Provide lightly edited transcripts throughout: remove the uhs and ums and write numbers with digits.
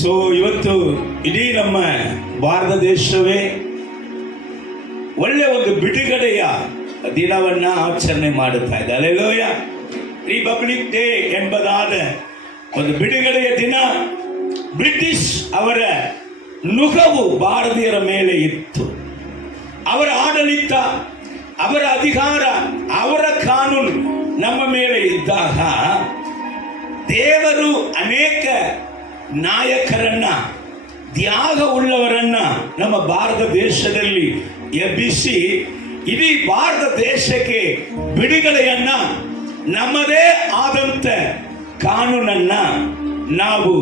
So ಇವತ್ತು ಇಡೀ ನಮ್ಮ ಭಾರತ ದೇಶವೇ ಒಳ್ಳೆ ಒಂದು ಬಿಡುಗಡೆಯ ದಿನವನ್ನ ಆಚರಣೆ ಮಾಡುತ್ತಾ ಇದೆ. ಹಲ್ಲೆಲೂಯಾ. ರಿಪಬ್ಲಿಕ್ ಡೇ ಎಂಬುದಾದ ಒಂದು ಬಿಡುಗಡೆಯ ದಿನ. ಬ್ರಿಟಿಷ್ ಅವರ ನುಗವು ಭಾರತೀಯರ ಮೇಲೆ ಇತ್ತು. ಅವರ ಆಡಳಿತ, ಅವರ ಅಧಿಕಾರ, ಅವರ ಕಾನೂನು ನಮ್ಮ ಮೇಲೆ ಇದ್ದಾಗ ದೇವರು ಅನೇಕ ನಾಯಕರನ್ನ, ತ್ಯಾಗವುಳ್ಳವರನ್ನ ನಮ್ಮ ಭಾರತ ದೇಶದಲ್ಲಿ ಎಬ್ಬಿಸಿ ಇಡೀ ಭಾರತ ದೇಶಕ್ಕೆ ಬಿಡುಗಡೆಯನ್ನ, ನಮ್ಮದೇ ಆದಂತ ಕಾನೂನನ್ನ ನಾವು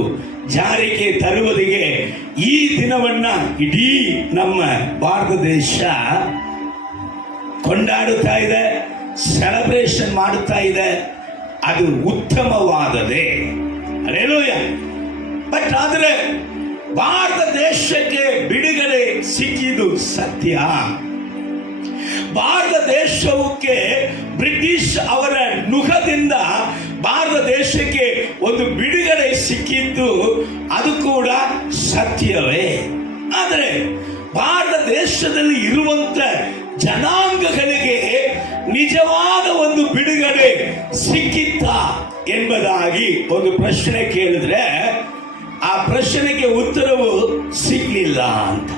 ಜಾರಿಗೆ ತರುವುದಿಗೆ ಈ ದಿನವನ್ನ ಇಡೀ ನಮ್ಮ ಭಾರತ ದೇಶ ಕೊಂಡಾಡುತ್ತಾ ಇದೆ, ಸೆಲೆಬ್ರೇಷನ್ ಮಾಡುತ್ತಾ ಇದೆ. ಅದು ಉತ್ತಮವಾದದೇ. ಹಲ್ಲೆಲೂಯಾ. ಬಟ್ ಆದರೆ ಭಾರತ ದೇಶಕ್ಕೆ ಬಿಡುಗಡೆ ಸಿಕ್ಕಿದ್ದು ಸತ್ಯ. ಭಾರತ ದೇಶಕ್ಕೆ ಬ್ರಿಟಿಷ್ ಅವರ ನುಗದಿಂದ ಭಾರತ ದೇಶಕ್ಕೆ ಒಂದು ಬಿಡುಗಡೆ ಸಿಕ್ಕಿದ್ದು ಅದು ಕೂಡ ಸತ್ಯವೇ. ಆದರೆ ಭಾರತ ದೇಶದಲ್ಲಿ ಇರುವಂತ ಜನಾಂಗಗಳಿಗೆ ನಿಜವಾದ ಒಂದು ಬಿಡುಗಡೆ ಸಿಕ್ಕಿತ್ತಾ ಎಂಬುದಾಗಿ ಒಂದು ಪ್ರಶ್ನೆ ಕೇಳಿದ್ರೆ ಆ ಪ್ರಶ್ನೆಗೆ ಉತ್ತರವು ಸಿಗ್ಲಿಲ್ಲ ಅಂತ.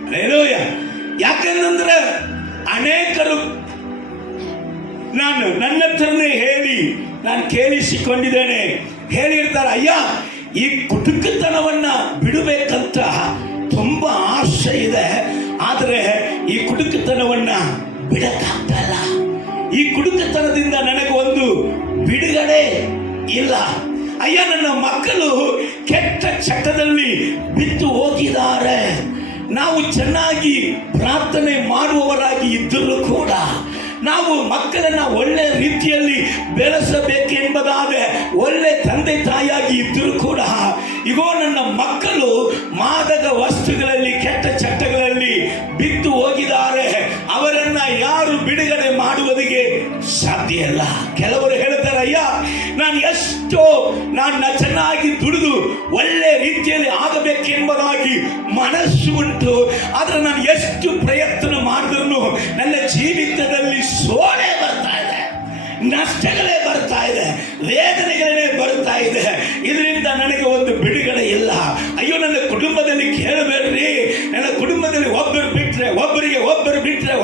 ಹಲ್ಲೆಲೂಯಾ. ಯಾಕಂದ್ರೆ ಅನೇಕರು ನನ್ನ ಹತ್ರನೇ ಹೇಳಿ ನಾನು ಕೇಳಿಸಿಕೊಂಡಿದ್ದೇನೆ, ಹೇಳಿರ್ತಾರೆ, ಅಯ್ಯ ಈ ಕುಟುಕತನವನ್ನ ಬಿಡಬೇಕಂತ ತುಂಬಾ ಆಸೆ ಇದೆ, ಆದರೆ ಈ ಕುಟುಕತನವನ್ನ ಬಿಡಕ್ಕಾಗಲ್ಲ. ಈ ಕುಡುಕತನದಿಂದ ನನಗೆ ಒಂದು ಬಿಡುಗಡೆ ಇಲ್ಲ. ಅಯ್ಯ ನನ್ನ ಮಕ್ಕಳು ಕೆಟ್ಟ ಚಟದಲ್ಲಿ ಬಿದ್ದು ಹೋಗಿದ್ದಾರೆ. ನಾವು ಚೆನ್ನಾಗಿ ಪ್ರಾರ್ಥನೆ ಮಾಡುವವರಾಗಿ ಇದ್ದರೂ ಕೂಡ, ನಾವು ಮಕ್ಕಳನ್ನ ಒಳ್ಳೆ ರೀತಿಯಲ್ಲಿ ಬೆಳೆಸಬೇಕೆಂಬುದಾದ ಒಳ್ಳೆ ತಂದೆ ತಾಯಿಯಾಗಿ ಇದ್ದರೂ ಕೂಡ, ಇಗೋ ನನ್ನ ಮಕ್ಕಳು ಮಾದಕ ವಸ್ತುಗಳಲ್ಲಿ, ಕೆಟ್ಟ ಚಟಗಳಲ್ಲಿ ಬಿದ್ದು ಹೋಗಿದ್ದಾರೆ. ಅವರನ್ನ ಯಾರು ಬಿಡುಗಡೆ ಮಾಡುವುದಕ್ಕೆ ಸಾಧ್ಯ ಇಲ್ಲ. ಕೆಲವರು ಹೇಳ್ತಾರೆ, ಅಯ್ಯ ನಾನು ಚೆನ್ನಾಗಿ ದುಡಿದು ಒಳ್ಳೆ ರೀತಿಯಲ್ಲಿ ಆಗಬೇಕೆಂಬುದಾಗಿ ಮನಸ್ಸು ಉಂಟು, ಆದ್ರೆ ನಾನು ಎಷ್ಟು ಪ್ರಯತ್ನ ಮಾಡಿದ್ರು ನನ್ನ ಜೀವಿತದಲ್ಲಿ ಸೋಲೆ ಬರ್ತಾ ಇದೆ, ನಷ್ಟಗಳೇ ಬರ್ತಾ ಇದೆ, ವೇದನೆಗಳೇ ಬರ್ತಾ ಇದೆ. ಇದರಿಂದ ನನಗೆ ಒಂದು ಬಿಡುಗಡೆ ಇಲ್ಲ. ಅಯ್ಯೋ ನನ್ನ ಕುಟುಂಬದಲ್ಲಿ ಕೇಳಬೇಡ್ರಿ, ನನ್ನ ಕುಟುಂಬದಲ್ಲಿ ಒಬ್ಬರು ಬಿಟ್ರೆ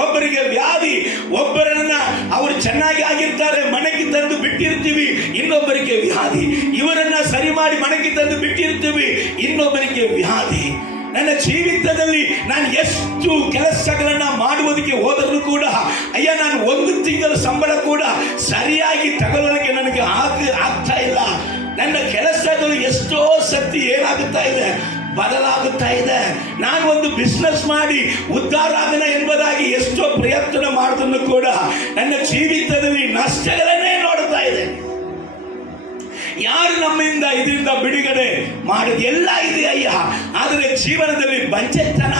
ಒಬ್ಬರಿಗೆ ವ್ಯಾಧಿ, ಒಬ್ಬರನ್ನ ಅವರು ಚೆನ್ನಾಗಿ ಆಗಿರ್ತಾರೆ ಮನೆಗೆ ತಂದು ಬಿಟ್ಟಿರ್ತೀವಿ, ಇನ್ನೊಬ್ಬರಿಗೆ ವ್ಯಾಧಿ. ಇವರನ್ನ ಸರಿ ಮಾಡಿ ಮನೆಗೆ ತಂದು ಬಿಟ್ಟಿರ್ತೀವಿ, ಇನ್ನೊಬ್ಬರಿಗೆ ವ್ಯಾಧಿ. ನನ್ನ ಜೀವಿತದಲ್ಲಿ ನಾನು ಎಷ್ಟು ಕೆಲಸಗಳನ್ನ ಮಾಡುವುದಕ್ಕೆ ಹೋದರೂ ಕೂಡ, ಅಯ್ಯ ನಾನು ಒಂದು ತಿಂಗಳ ಸಂಬಳ ಕೂಡ ಸರಿಯಾಗಿ ತಗೊಳ್ಳೋದಕ್ಕೆ ನನಗೆ ಆಗ್ತಾ ಇಲ್ಲ. ನನ್ನ ಕೆಲಸಗಳು ಎಷ್ಟೋ ಸತಿ ಏನಾಗುತ್ತಾ ಇದೆ, ಬದಲಾಗುತ್ತಾ ಇದೆ. ನಾನು ಒಂದು ಬಿಸ್ನೆಸ್ ಮಾಡಿ ಉದ್ಧಾರ ಆಗೋಣ ಎಂಬುದಾಗಿ ಎಷ್ಟೋ ಪ್ರಯತ್ನ ಮಾಡಿದ್ರು ಕೂಡ ನನ್ನ ಜೀವಿತದಲ್ಲಿ ನಷ್ಟಗಳನ್ನೇ ನೋಡ್ತಾ ಇದೆ. ಯಾರು ನಮ್ಮಿಂದ ಇದರಿಂದ ಬಿಡುಗಡೆ ಮಾಡೋದು? ಎಲ್ಲ ಇದೆ ಅಯ್ಯ, ಆದರೆ ಜೀವನದಲ್ಲಿ ಬಂಜೆತನ,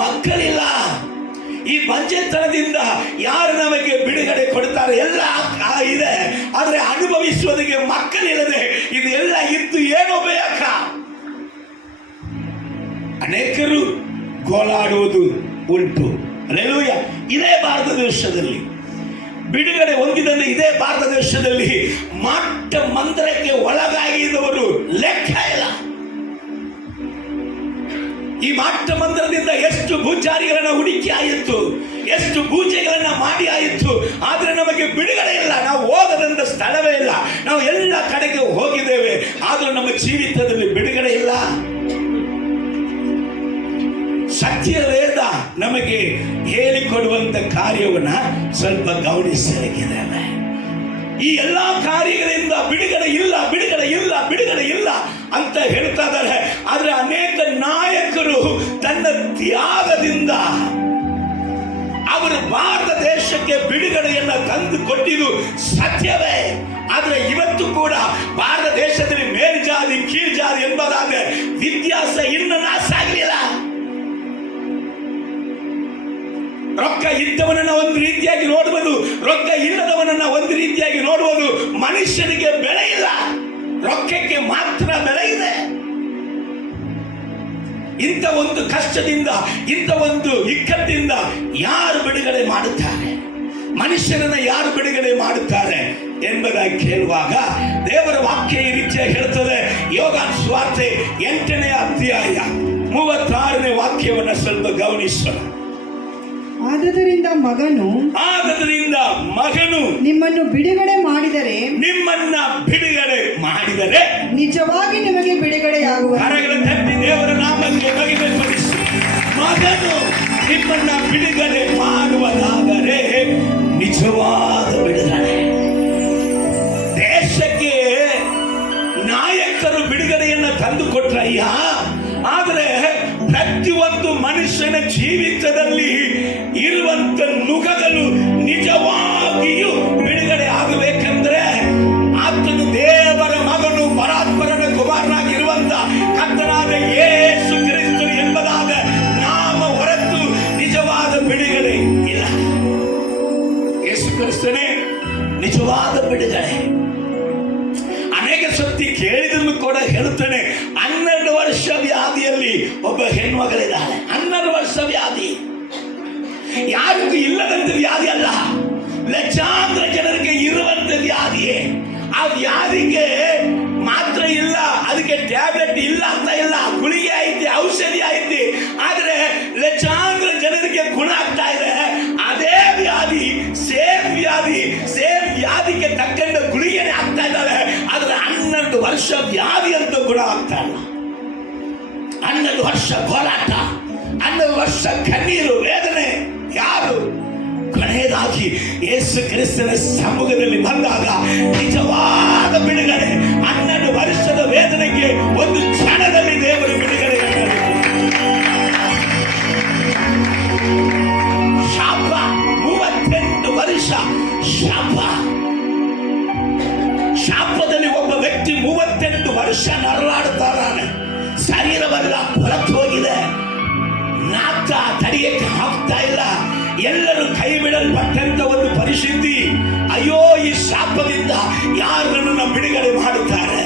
ಮಕ್ಕಳಿಲ್ಲ. ಈ ಬಂಜೆತನದಿಂದ ಯಾರು ನಮಗೆ ಬಿಡುಗಡೆ ಕೊಡ್ತಾರೆ? ಎಲ್ಲ ಇದೆ, ಆದರೆ ಅನುಭವಿಸುವುದಕ್ಕೆ ಮಕ್ಕಳಿಲ್ಲದೆ ಇದು ಎಲ್ಲ ಇದ್ದು ಏನೋ ಬೇಕ. ಅನೇಕರು ಗೋಳಾಡುವುದು ಉಂಟು. ಹಲ್ಲೆಲೂಯಾ. ಇದೇ ಭಾರತ ದೇಶದಲ್ಲಿ ಬಿಡುಗಡೆ ಹೊಂದಿದಲ್ಲಿ, ಇದೇ ಭಾರತ ದೇಶದಲ್ಲಿ ಮಾಟ ಮಂದಿರಕ್ಕೆ ಒಳಗಾಗಿದ್ದವರು ಲೆಕ್ಕ ಇಲ್ಲ. ಈ ಮಾಟ ಮಂದಿರದಿಂದ ಎಷ್ಟು ಪೂಜಾರಿಗಳನ್ನ ಹುಡುಕಿ ಆಯಿತು, ಎಷ್ಟು ಪೂಜೆಗಳನ್ನ ಮಾಡಿ ಆಯಿತು, ಆದ್ರೆ ನಮಗೆ ಬಿಡುಗಡೆ ಇಲ್ಲ. ನಾವು ಹೋಗದಂತ ಸ್ಥಳವೇ ಇಲ್ಲ. ನಾವು ಎಲ್ಲ ಕಡೆಗೆ ಹೋಗಿದ್ದೇವೆ, ಆದ್ರೂ ನಮ್ಮ ಜೀವಿತದಲ್ಲಿ ಬಿಡುಗಡೆ ಇಲ್ಲ. ಸತ್ಯ ವೇದ ನಮಗೆ ಹೇಳಿಕೊಡುವಂತ ಕಾರ್ಯವನ್ನ ಸ್ವಲ್ಪ ಗಮನಿಸಲಿಕ್ಕಿದ್ದೇವೆ. ಈ ಎಲ್ಲಾ ಕಾರ್ಯಗಳಿಂದ ಬಿಡುಗಡೆ ಇಲ್ಲ ಅಂತ ಹೇಳ್ತಾ ಇದ್ದಾರೆ. ಆದ್ರೆ ಅನೇಕ ನಾಯಕರು ತನ್ನ ತ್ಯಾಗದಿಂದ ಅವರು ಭಾರತ ದೇಶಕ್ಕೆ ಬಿಡುಗಡೆಯನ್ನ ತಂದು ಕೊಟ್ಟಿದ್ದು ಸತ್ಯವೇ. ಆದ್ರೆ ಇವತ್ತು ಕೂಡ ಭಾರತ ದೇಶದಲ್ಲಿ ಮೇಲ್ಜಾತಿ ಕೀಳ್ಜಾತಿ ಎಂಬುದಾದ ವ್ಯತ್ಯಾಸ ಇನ್ನೂ ನಾಶ ಆಗಲಿಲ್ಲ. ರೊಕ್ಕ ಇದ್ದವನನ್ನ ಒಂದು ರೀತಿಯಾಗಿ ನೋಡುವುದು, ರೊಕ್ಕ ಇಲ್ಲದವನನ್ನ ಒಂದು ರೀತಿಯಾಗಿ ನೋಡುವುದು. ಮನುಷ್ಯನಿಗೆ ಬೆಲೆ ಇಲ್ಲ, ರೊಕ್ಕಕ್ಕೆ ಮಾತ್ರ ಬೆಲೆ ಇದೆ. ಇಂಥ ಒಂದು ಕಷ್ಟದಿಂದ, ಇಂಥ ಒಂದು ಇಕ್ಕಟ್ಟಿಂದ ಯಾರು ಬಿಡುಗಡೆ ಮಾಡುತ್ತಾರೆ? ಮನುಷ್ಯರನ್ನ ಯಾರು ಬಿಡುಗಡೆ ಮಾಡುತ್ತಾರೆ ಎಂಬುದಾಗಿ ಕೇಳುವಾಗ ದೇವರ ವಾಕ್ಯ ಈ ರೀತಿಯಾಗಿ ಹೇಳ್ತದೆ. ಯೋಹಾನ ಸುವಾರ್ತೆ 8ನೇ ಅಧ್ಯಾಯ 36ನೇ ವಾಕ್ಯವನ್ನ ಸ್ವಲ್ಪ ಗಮನಿಸೋಣ. ಆದದರಿಂದ ಮಗನು ನಿಮ್ಮನ್ನು ಬಿಡುಗಡೆ ಮಾಡಿದರೆ ನಿಜವಾಗಿ ನಿಮಗೆ ಬಿಡುಗಡೆಯಾಗುವುದು. ಕರಗಳ ತಟ್ಟಿ ದೇವರ ನಾಮಕ್ಕೆ ಮಹಿಮೆ ಪಡಿಸಿ. ಮಗನು ನಿಮ್ಮನ್ನ ಬಿಡುಗಡೆ ಮಾಡುವುದಾದರೆ ನಿಜವಾದ ಬಿಡುಗಡೆ. ದೇಶಕ್ಕೆ ನಾಯಕರು ಬಿಡುಗಡೆಯನ್ನು ತಂದು ಕೊಟ್ರಯ್ಯ, ಆದರೆ ಪ್ರತಿಯೊಂದು ಮನುಷ್ಯನ ಜೀವಿತದಲ್ಲಿ ಇರುವಂತ ನುಗಗಳು ನಿಜವಾಗಿಯೂ ಬಿಡುಗಡೆ ಆಗಬೇಕೆಂದ್ರೆ ಆತನು ದೇವರ ಮಗನು, ಪರಾತ್ಪರನ ಕುಮಾರನಾಗಿರುವಂತ ಕರ್ತನಾದ ಯೇಸು ಕ್ರಿಸ್ತನು ಎಂಬುದಾದ ನಾಮ ಹೊರತು ನಿಜವಾದ ಬಿಡುಗಡೆ ಇಲ್ಲ. ಯೇಸು ಕ್ರಿಸ್ತನೇ ನಿಜವಾದ ಬಿಡುಗಡೆ. ಅನೇಕ ಸತಿ ಕೇಳಿದ್ರು ಕೂಡ ಹೇಳುತ್ತೇನೆ, 12 ವರ್ಷ ವ್ಯಾಧಿಯಲ್ಲಿ ಒಬ್ಬ ಹೆಣ್ಮಗಳಿದ್ದಾಳೆ. 12 ವರ್ಷ ವ್ಯಾಧಿ ಯಾರಿಗೂ ಇಲ್ಲದಂತ ವ್ಯಾಧಿ ಅಲ್ಲ, ಲಕ್ಷಾಂತರ ಜನರಿಗೆ ಇರುವಂತ ವ್ಯಾಧಿಯೇ. ಆ ವ್ಯಾಧಿಗೆ ಮಾತ್ರ ಇಲ್ಲ, ಅದಕ್ಕೆ ಟ್ಯಾಬ್ಲೆಟ್ ಇಲ್ಲ ಅಂತ ಇಲ್ಲ, ಗುಳಿಗೆ ಐತಿ, ಔಷಧಿ ಐತಿ, ಆದ್ರೆ ಲಕ್ಷಾಂತರ ಜನರಿಗೆ ಗುಣ ಆಗ್ತಾ ಇದೆ. ಅದೇ ವ್ಯಾಧಿ, ಸೇಮ್ ವ್ಯಾಧಿಗೆ ತಕ್ಕಂತ ಗುಳಿಗೆನೆ ಆಗ್ತಾ ಇದ್ದಾಳೆ, ಆದ್ರೆ 12 ವರ್ಷ ವ್ಯಾಧಿ ಅಂತ ಗುಣ ಆಗ್ತಾ ಇಲ್ಲ. 12 ವರ್ಷ ಹೋರಾಟ, 12 ವರ್ಷ ಕಣ್ಣೀರು, ವೇದನೆ. ಯಾರು ಕೊನೆಯದಾಗಿ ಯೇಸು ಕ್ರಿಸ್ತನ ಸಮ್ಮುಖದಲ್ಲಿ ಬಂದಾಗ ನಿಜವಾದ ಬಿಡುಗಡೆ. 12 ವರ್ಷದ ವೇದನೆಗೆ ಒಂದು ಕ್ಷಣದಲ್ಲಿ ದೇವರು ಬಿಡುಗಡೆ. ಶಾಪ, 38 ವರ್ಷ ಶಾಪದಲ್ಲಿ ಒಬ್ಬ ವ್ಯಕ್ತಿ 38 ವರ್ಷ ನರಳಾಡುತ್ತಾನೆ. ಶರೀರವೆಲ್ಲ ಹೊರತು ಹೋಗಿದೆ, ನಾಟ ತಡೆಯಕ್ಕೆ ಆಗ್ತಾ ಇಲ್ಲ. ಎಲ್ಲರೂ ಕೈ ಬಿಡಲ್ಪಟ್ಟಂತ ಒಂದು ಪರಿಸ್ಥಿತಿ. ಅಯ್ಯೋ, ಈ ಶಾಪದಿಂದ ಯಾರನ್ನು ಬಿಡುಗಡೆ ಮಾಡುತ್ತಾರೆ?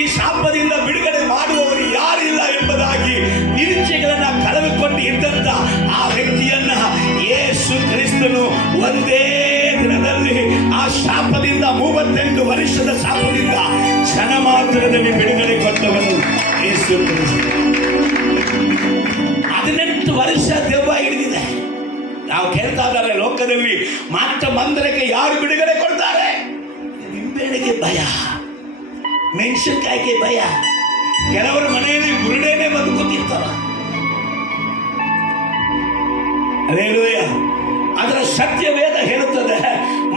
ಈ ಶಾಪದಿಂದ ಬಿಡುಗಡೆ ಮಾಡುವವರು ಯಾರಿಲ್ಲ ಎಂಬುದಾಗಿ ನಿರೀಕ್ಷೆಗಳನ್ನ ಕಳೆದುಕೊಂಡು ಇದ್ದಂತ ಆ ವ್ಯಕ್ತಿಯನ್ನ ಯೇಸು ಕ್ರಿಸ್ತನು ಒಂದೇ ದಿನದಲ್ಲಿ ಆ ಶಾಪದಿಂದ, 38 ವರ್ಷದ ಶಾಪದಿಂದ ಕ್ಷಣ ಮಾತ್ರದಲ್ಲಿ ಬಿಡುಗಡೆ ಕೊಟ್ಟವನು ಯೇಸು ಕ್ರಿಸ್ತ. 18 ವರ್ಷ ದೆವ್ವ ಹಿಡಿದಿದೆ. ನಾವು ಕೇಳ್ತಾ ಇದ್ದಾರೆ, ಲೋಕದಲ್ಲಿ ಮಾತ್ರ ಮಂದಿರಕ್ಕೆ ಯಾರು ಬಿಡುಗಡೆ ಕೊಡ್ತಾರೆ? ನಿಂಬೆಹಣ್ಣಿಗೆ ಭಯ, ಮೆಣಸಿನಕಾಯಿಗೆ ಭಯ. ಕೆಲವರ ಮನೆಯಲ್ಲಿ ಬುರುಡೇನೆ ಬದುಕುತ್ತಿರ್ತಾರ. ಹಲ್ಲೆಲೂಯಾ. ಅದರ ಸತ್ಯವೇದ ಹೇಳುತ್ತದೆ,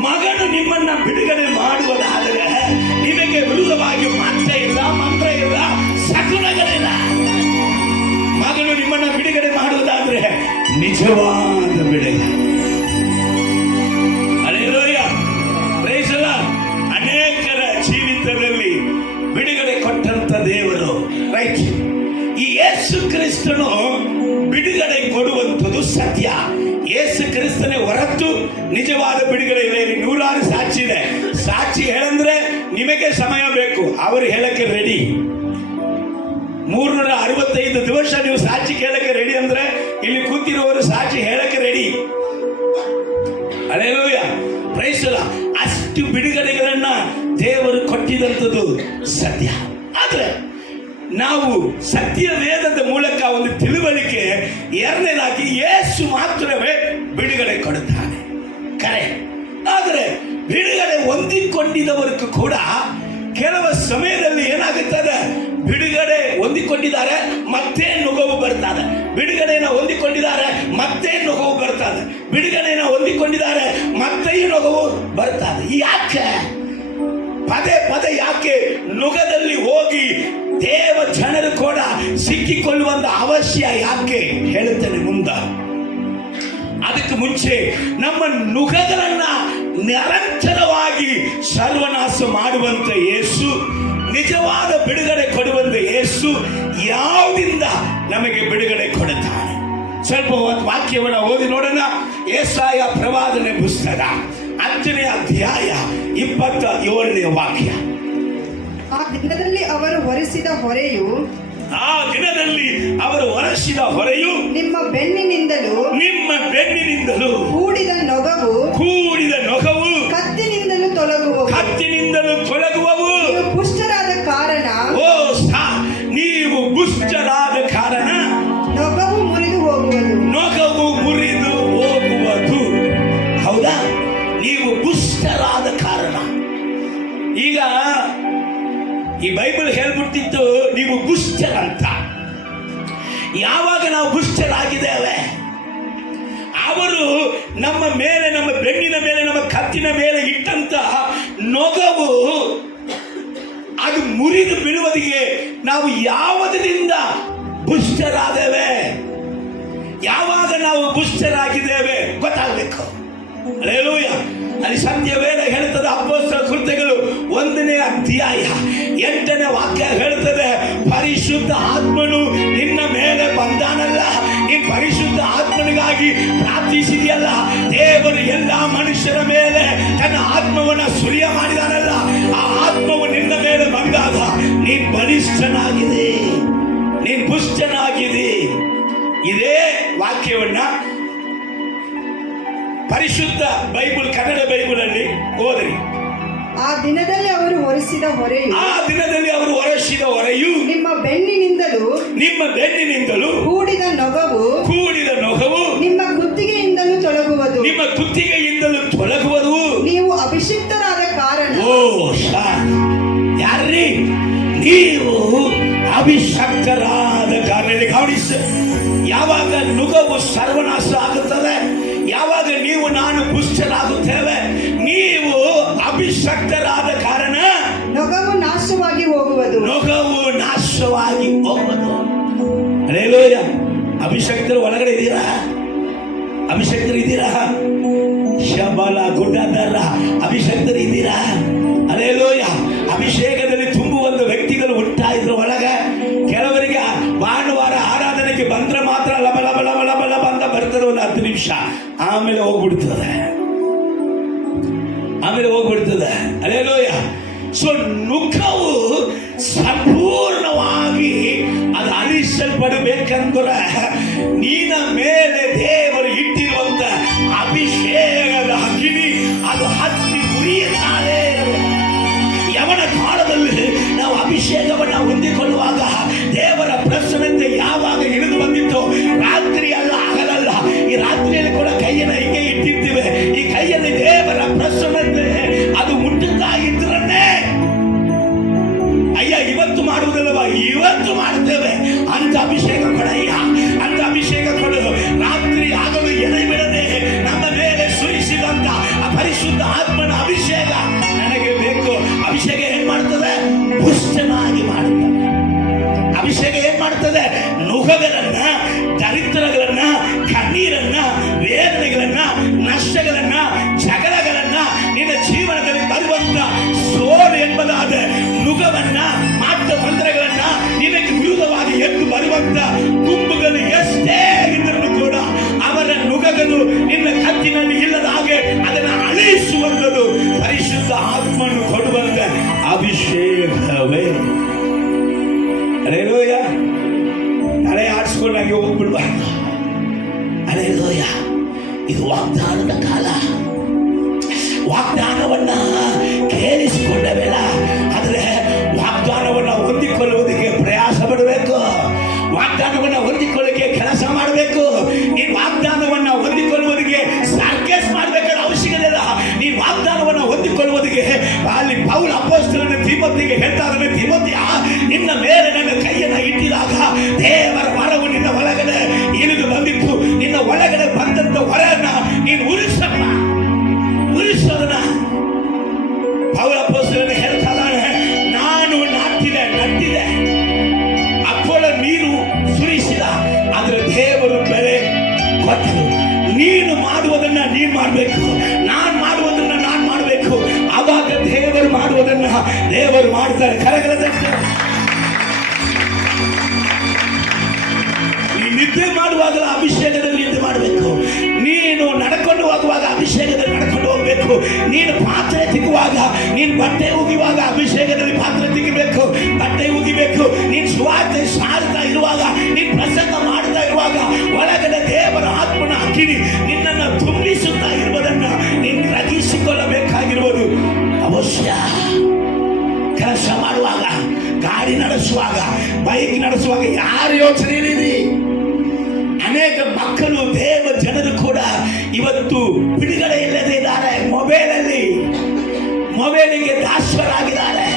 ಮಗನು ನಿಮ್ಮನ್ನ ಬಿಡುಗಡೆ ಮಾಡುವುದಾದರೆ ನಿಮಗೆ ವಿರುದ್ಧವಾಗಿ ಮಾತ್ರ ಇಲ್ಲ, ಮಂತ್ರ ಇಲ್ಲ, ಸಗುಣಗಳಿಲ್ಲ. ಮಗನು ನಿಮ್ಮನ್ನ ಬಿಡುಗಡೆ ಮಾಡುವುದಾದ್ರೆ ನಿಜವಾದ ಬಿಡುಗಡೆ. Hallelujah, praise the lord. ಅನೇಕರ ಜೀವಿತದಲ್ಲಿ ಬಿಡುಗಡೆ ಕೊಟ್ಟಂತ ದೇವರು, ರೈಟ್. ಈ ಯೇಸು ಕ್ರಿಸ್ತನು ಬಿಡುಗಡೆ ಕೊಡುವಂಥದ್ದು ಸತ್ಯ. ಯೇಸು ಕ್ರಿಸ್ತನೇ ಹೊರತು ನಿಜವಾದ ಬಿಡುಗಡೆ ಇಲ್ಲ. ಇಲ್ಲಿ 106 ಸಾಕ್ಷಿ ಇದೆ. ಸಾಕ್ಷಿ ಹೇಳಂದ್ರೆ ನಿಮಗೆ ಸಮಯ ಬೇಕು, ಅವರು ಹೇಳಕ್ಕೆ ರೆಡಿ. 365 ದಿವಸ ನೀವು ಸಾಕ್ಷಿ ಕೇಳಕ್ಕೆ ರೆಡಿ ಅಂದ್ರೆ ಇಲ್ಲಿ ಕೂತಿರುವವರು ಸಾಕ್ಷಿ ಹೇಳಕ್ಕೆ ready. Hallelujah, praise the lord. ಅಷ್ಟು ಬಿಡುಗಡೆಗಳನ್ನ ದೇವರು ಕೊಟ್ಟಿದಂಥದ್ದು ಸತ್ಯ. ಆದ್ರೆ ನಾವು ಸತ್ಯ ವೇದದ ಮೂಲಕ ಒಂದು ತಿಳುವಳಿಕೆ, ಎರಡನೇದಾಗಿ ಯೇಸು ಮಾತ್ರವೇ ಬಿಡುಗಡೆ ಕೊಡುತ್ತಾನೆ, ಕರೆ. ಆದರೆ ಬಿಡುಗಡೆ ಹೊಂದಿಕೊಂಡಿದವರಿಗೂ ಕೂಡ ಕೆಲವು ಸಮಯದಲ್ಲಿ ಏನಾಗುತ್ತದೆ, ಬಿಡುಗಡೆ ಹೊಂದಿಕೊಂಡಿದ್ದಾರೆ ಮತ್ತೆ ನುಗವು ಬರ್ತದೆ, ಬಿಡುಗಡೆಯನ್ನು ಹೊಂದಿಕೊಂಡಿದ್ದಾರೆ ಮತ್ತೆ ನುಗವು ಬರ್ತದೆ, ಬಿಡುಗಡೆಯನ್ನು ಹೊಂದಿಕೊಂಡಿದ್ದಾರೆ ಮತ್ತೆ ನುಗವು ಬರ್ತದೆ. ಯಾಕೆ ಪದೇ ಯಾಕೆ ನುಗದಲ್ಲಿ ಹೋಗಿ ದೇವ ಜನರು ಕೂಡ ಸಿಕ್ಕಿಕೊಳ್ಳುವಂತ ಅವಶ್ಯ ಯಾಕೆ ಹೇಳುತ್ತೇನೆ ಮುಂದೆ. ಅದಕ್ಕೆ ಮುಂಚೆ ನಮ್ಮ ನುಗಗಳನ್ನ ನಿರಂತರವಾಗಿ ಸರ್ವನಾಶ ಮಾಡುವಂತ ಯೇಸು, ನಿಜವಾದ ಬಿಡುಗಡೆ ಕೊಡುವಂತ ಯೇಸು ಯಾವುದಿಂದ ನಮಗೆ ಬಿಡುಗಡೆ ಕೊಡುತ್ತಾನೆ? ಸ್ವಲ್ಪ ವಾಕ್ಯವನ್ನು ಓದಿ ನೋಡೋಣ. ಯೆಶಾಯ ಪ್ರವಾದನೆ ಪುಸ್ತಕ 10ನೇ ಅಧ್ಯಾಯ 27ನೇ ವಾಕ್ಯ. ಆ ದಿನದಲ್ಲಿ ಅವರು ಹೊರಿಸಿದ ಹೊರೆಯು ಆ ದಿನದಲ್ಲಿ ಅವರು ಹೊರಸಿದ ಹೊರೆಯು ನಿಮ್ಮ ಬೆನ್ನಿನಿಂದಲೂ ನಿಮ್ಮ ಬೆನ್ನಿನಿಂದಲೂ ಕೂಡಿದ ನೊಗವು ಕತ್ತಿನಿಂದಲೂ ಕತ್ತಿನಿಂದಲೂ ತೊಲಗುವವು. ನೀವು ಪುಷ್ಟರಾದ ಕಾರಣ ನೀವು ಪುಷ್ಟರಾದ ಕಾರಣ ನೊಗವು ಮುರಿದು ಹೋಗುವುದು. ಹೌದಾ? ನೀವು ಪುಷ್ಟರಾದ ಕಾರಣ. ಈಗ ಈ ಬೈಬಲ್ ಹೇಳ್ಬಿಟ್ಟಿತ್ತು ನೀವು ಪುಷ್ಟರಂತ. ಯಾವಾಗ ನಾವು ಪುಷ್ಟರಾಗಿದ್ದೇವೆ, ಅವರು ನಮ್ಮ ಮೇಲೆ, ನಮ್ಮ ಬೆನ್ನಿನ ಮೇಲೆ, ನಮ್ಮ ಕತ್ತಿನ ಮೇಲೆ ಇಟ್ಟಂತ ನೊಗವು ಅದು ಮುರಿದು ಬೀಳುವುದಿಗೆ ನಾವು ಯಾವುದರಿಂದ ಪುಷ್ಟರಾದೇವೆ, ಯಾವಾಗ ನಾವು ಪುಷ್ಟರಾಗಿದ್ದೇವೆ ಗೊತ್ತಾಗಬೇಕು. ಹಲ್ಲೆಲೂಯ. ಅಲ್ಲಿ ಸತ್ಯವೇದ ಹೇಳ್ತದೆ, ಅಪೊಸ್ತಲ ಕೃತ್ಯಗಳು 1ನೇ ಅಧ್ಯಾಯ 8ನೇ ವಾಕ್ಯ ಹೇಳ್ತದೆ, ಪರಿಶುದ್ಧ ಆತ್ಮನು ನಿನ್ನ ಮೇಲೆ ಬಂದಾನಲ್ಲ, ನೀನು ಪರಿಶುದ್ಧ ಆತ್ಮನಿಗಾಗಿ ಪ್ರಾರ್ಥಿಸಿದೆಯಲ್ಲ, ದೇವರು ಎಲ್ಲ ಮನುಷ್ಯರ ಮೇಲೆ ತನ್ನ ಆತ್ಮವನ್ನ ಸುರಿಯ ಮಾಡಿದಾನಲ್ಲ, ಆ ಆತ್ಮವು ನಿನ್ನ ಮೇಲೆ ಬಂದಾಗ ನೀನು ಬಲಿಷ್ಠನಾಗಿದೆ, ನೀನು ಪುಷ್ಟನಾಗಿದೆ. ಇದೇ ವಾಕ್ಯವನ್ನ ಪರಿಶುದ್ಧ ಬೈಬಲ್, ಕನ್ನಡ ಬೈಬಲ್ ಅಲ್ಲಿ ಓದ್ರಿ. ಆ ದಿನದಲ್ಲಿ ಅವರು ಹೊರಿಸಿದ ಹೊರೆಯು ನಿಮ್ಮ ಬೆನ್ನಿನಿಂದಲೂ ಕೂಡಿದ ನೊಗವು ನಿಮ್ಮ ಕುತ್ತಿಗೆಯಿಂದಲೂ ತೊಲಗುವುದು. ನೀವು ಅಭಿಷಿಕ್ತರಾದ ಕಾರಣ. ಯಾರ್ರೀ ನೀವು? ಅಭಿಷಕ್ತರಾದ ಕಾರಣ. ಗಮನಿಸಿ, ಯಾವಾಗ ನುಗವು ಸರ್ವನಾಶ ಆಗುತ್ತದೆ, ಯಾವಾಗ ನೀವು ನಾನು ಪುಷ್ಟರಾಗುತ್ತೇವೆ, ನೀವು ಅಭಿಷಕ್ತರಾದ ಕಾರಣ ನೊಗವು ನಾಶವಾಗಿ ಹೋಗುವುದು. ಹಲ್ಲೆಲೂಯ. ಅಭಿಷಕ್ತರು ಒಳಗಡೆ ಇದ್ದೀರಾ? ಅಭಿಷಕ್ತರು ಇದ್ದೀರಾ? ಶಬಲ ಗುಡ್ಡದರ ಅಭಿಷಕ್ತರು ಇದ್ದೀರಾ? ಹಲ್ಲೆಲೂಯ. ಅಭಿಷೇಕದಲ್ಲಿ ತುಂಬುವಂತ ವ್ಯಕ್ತಿಗಳು ಹುಟ್ಟಾ ಇದ್ರ ಒಳಗೆ. ಕೆಲವರಿಗೆ ಭಾನುವಾರ ಆರಾಧನೆಗೆ ಬಂದ್ರೆ ಮಾತ್ರ ಲಬ ಲಬ ಲಬ ಲಬ ಲಬ ಅಂತ ಬರ್ತದೆ, ಒಂದು 10 ನಿಮಿಷ, ಆಮೇಲೆ ಹೋಗ್ಬಿಡ್ತದೆ. ಹಲ್ಲೆಲೂಯ. ಸೊ ನುಗ್ಗವು ಸಂಪೂರ್ಣವಾಗಿ ಅದು ಅಳಿಸಲ್ಪಡಬೇಕಂದ್ರೆ ನಿನ್ನ ಮೇಲೆ ದೇವರು ಇಟ್ಟಿರುವಂತ ಅಭಿಷೇಕದ ಅಗ್ನಿ ಅದು ಹತ್ತಿ ಉರಿಯುತ್ತಾಳೆ. ಯವನ ಕಾಲದಲ್ಲಿ ನಾವು ಅಭಿಷೇಕವನ್ನು ಹೊಂದಿಕೊಳ್ಳುವಾಗ ದೇವರ ಪ್ರಸನ್ನತೆ ಯಾವಾಗ ಇಳಿದು ಬಂದಿತ್ತು, ರಾತ್ರಿ ಅಲ್ಲ, ಹಗಲಲ್ಲ. ಈ ರಾತ್ರಿಯಲ್ಲಿ ಕೂಡ ಕೈಯನ್ನು ಹೀಗೆ ಇಟ್ಟಿರ್ತೀವಿ. ಈ ಕೈಯಲ್ಲಿ ದೇವರ ಪ್ರಸನ್ನತೆ ಅದು ಮುಟ್ಟುತ್ತಾ ಇದ್ರನ್ನೇ, ಅಯ್ಯ ಇವತ್ತು ಮಾಡುವುದಲ್ಲವಾ, ಇವತ್ತು ಮಾಡುತ್ತೇವೆ ಅಂತ ಅಭಿಷೇಕ ಕೊಡಯ್ಯ, ಅಂತ ಅಭಿಷೇಕ ಕೊಡು. ರಾತ್ರಿ ಆಗಲು ಎಡೆಬಿಡದೆ ನಮ್ಮ ಮೇಲೆ ಸುರಿಸಿದಂತ ಪರಿಶುದ್ಧ ಆತ್ಮನ ಅಭಿಷೇಕ ನನಗೆ ಬೇಕು. ಅಭಿಷೇಕ ಏನ್ ಮಾಡ್ತದೆ? ಪುಷ್ಟನಾಗಿ ಮಾಡುತ್ತದೆ. ಅಭಿಷೇಕ ಏನ್ ಮಾಡ್ತದೆ? ನುಹಗಳನ್ನ, ದರಿದ್ರಗಳನ್ನ, ಕಣ್ಣೀರನ್ನ, ವೇದನೆಗಳನ್ನ, ನಷ್ಟಗಳನ್ನ, ಜಗಳಗಳನ್ನ, ನಿನ್ನ ಜೀವನದಲ್ಲಿ ಬರುವಂತ ಸೋಲು ಎಂಬುದಾದ ನುಗವನ್ನ, ಮಾತ್ರ ಮಂತ್ರಗಳನ್ನ, ನಿನಗೆ ವಿರುದ್ಧವಾಗಿ ಎದ್ದು ಬರುವಂತ ಗುಂಪುಗಳು ಎಷ್ಟೇ ಇದ್ದರೂ ಕೂಡ ಅವರ ನುಗಗಳು ನಿನ್ನ ಕತ್ತಿನಲ್ಲಿ ಇಲ್ಲದ ಹಾಗೆ ಅದನ್ನು ಅಳಿಸುವಂಥದ್ದು ಪರಿಶುದ್ಧ ಆತ್ಮನ್ನು ಕೊಡುವಂತ ಅಭಿಷೇಕವೇ. ಹಲ್ಲೆಲೂಯ. ತಲೆ ಆಡಿಸ್ಕೊಂಡಾಗಿ ಹೋಗ್ಬಿಡ್ಬಾರ್ದು. ಹಲ್ಲೆಲೂಯ. ಇದು ವಾಗ್ದಾನದ ಕಾಲ. ವಾಗ್ದಾನವನ್ನ ಕೇಳಿಸಿಕೊಂಡವೆಲ್ಲ, ಆದರೆ ವಾಗ್ದಾನವನ್ನ ಹೊಂದಿಕೊಳ್ಳುವುದಕ್ಕೆ ಪ್ರಯಾಸ ಪಡಬೇಕು. ವಾಗ್ದಾನವನ್ನ ಹೊಂದಿಕೊಳ್ಳಕ್ಕೆ ಕೆಲಸ ಮಾಡಬೇಕು. ನೀನು ವಾಗ್ದಾನವನ್ನ ಹೊಂದಿಕೊಳ್ಳುವುದಕ್ಕೆ ಸರ್ಕಸ್ ಮಾಡಬೇಕಾದ ಅವಶ್ಯಕತೆ ಇಲ್ಲ. ನೀನು ವಾಗ್ದಾನವನ್ನ ಹೊಂದಿಕೊಳ್ಳುವುದಕ್ಕೆ ಅಲ್ಲಿ ಪೌಲ ಅಪೊಸ್ತಲನ ತಿಮೋತಿಗೆ ಹೇಳ್ತಾ ಇದ್ದಾನೆ, ತಿಮೋತಿಯ, ನಿನ್ನ ಮೇಲೆ ನನ್ನ ಕೈಯನ್ನು ಇಟ್ಟಿದಾಗ ದೇವರ ವರವು ನಿನ್ನ ಒಳಗಡೆ ಇಳಿದು ಬಂದಿತ್ತು. ನಿನ್ನ ಒಳಗಡೆ ಬಂದಂತ ವರನ್ನ ನೀನು ಉಳಿಸೋದನ್ನ ಪೌಲ ಅಪೊಸ್ತಲನ ಹೇಳ್ತಾ ಇದ್ದಾನೆ. ನಾನು ನಟ್ಟಿದೆ, ಅಪ್ಪಳ ನೀರು ಸುರಿಸಿದ, ಆದ್ರೆ ದೇವರು ಬೆಳೆ ಕೊಟ್ಟರು. ನೀನು ಮಾಡುವುದನ್ನ ನೀನು ಮಾಡಬೇಕು, ನಾನು ಮಾಡುವುದನ್ನ ನಾನು ಮಾಡಬೇಕು. ಆವಾಗ ದೇವರು ಮಾಡುವುದನ್ನ ದೇವರು ಮಾಡ್ತಾರೆ. ಕರಗಲದಂತೆ ನಿದ್ದೆ ಮಾಡುವಾಗಲೂ ಅಭಿಷೇಕದಲ್ಲಿ ನಿದ್ದೆ ಮಾಡಬೇಕು. ನೀನು ನಡ್ಕೊಂಡು ಹೋಗುವಾಗ ಅಭಿಷೇಕದಲ್ಲಿ ನಡ್ಕೊಂಡು ಹೋಗಬೇಕು. ನೀನು ಪಾತ್ರೆ ತಿಕ್ಕುವಾಗ, ನೀನು ಬಟ್ಟೆ ಉಗಿಯುವಾಗ ಅಭಿಷೇಕದಲ್ಲಿ ಪಾತ್ರೆ ತಿಕ್ಕಬೇಕು, ಬಟ್ಟೆ ಉಗಿಬೇಕು. ನೀನು ಸುವಾರ್ತೆ ಸಾರು ಅಗ್ನಿ ನಿನ್ನನ್ನು ತುಂಬಿಸುತ್ತಾ ಇರುವುದನ್ನು ನೀನು ಗ್ರಹಿಸಿಕೊಳ್ಳಬೇಕಾಗಿರುವುದು ಅವಶ್ಯ. ಕೆಲಸ ಮಾಡುವಾಗ, ಗಾಡಿ ನಡೆಸುವಾಗ, ಬೈಕ್ ನಡೆಸುವಾಗ ಯಾರು ಯೋಚನೆ ಇರಿ. ಅನೇಕ ಮಕ್ಕಳು, ದೇವ ಜನರು ಕೂಡ ಇವತ್ತು ಬಿಡುಗಡೆ ಇಲ್ಲದೆ ಇದ್ದಾರೆ. ಮೊಬೈಲಿಗೆ ದಾಸರಾಗಿದ್ದಾರೆ,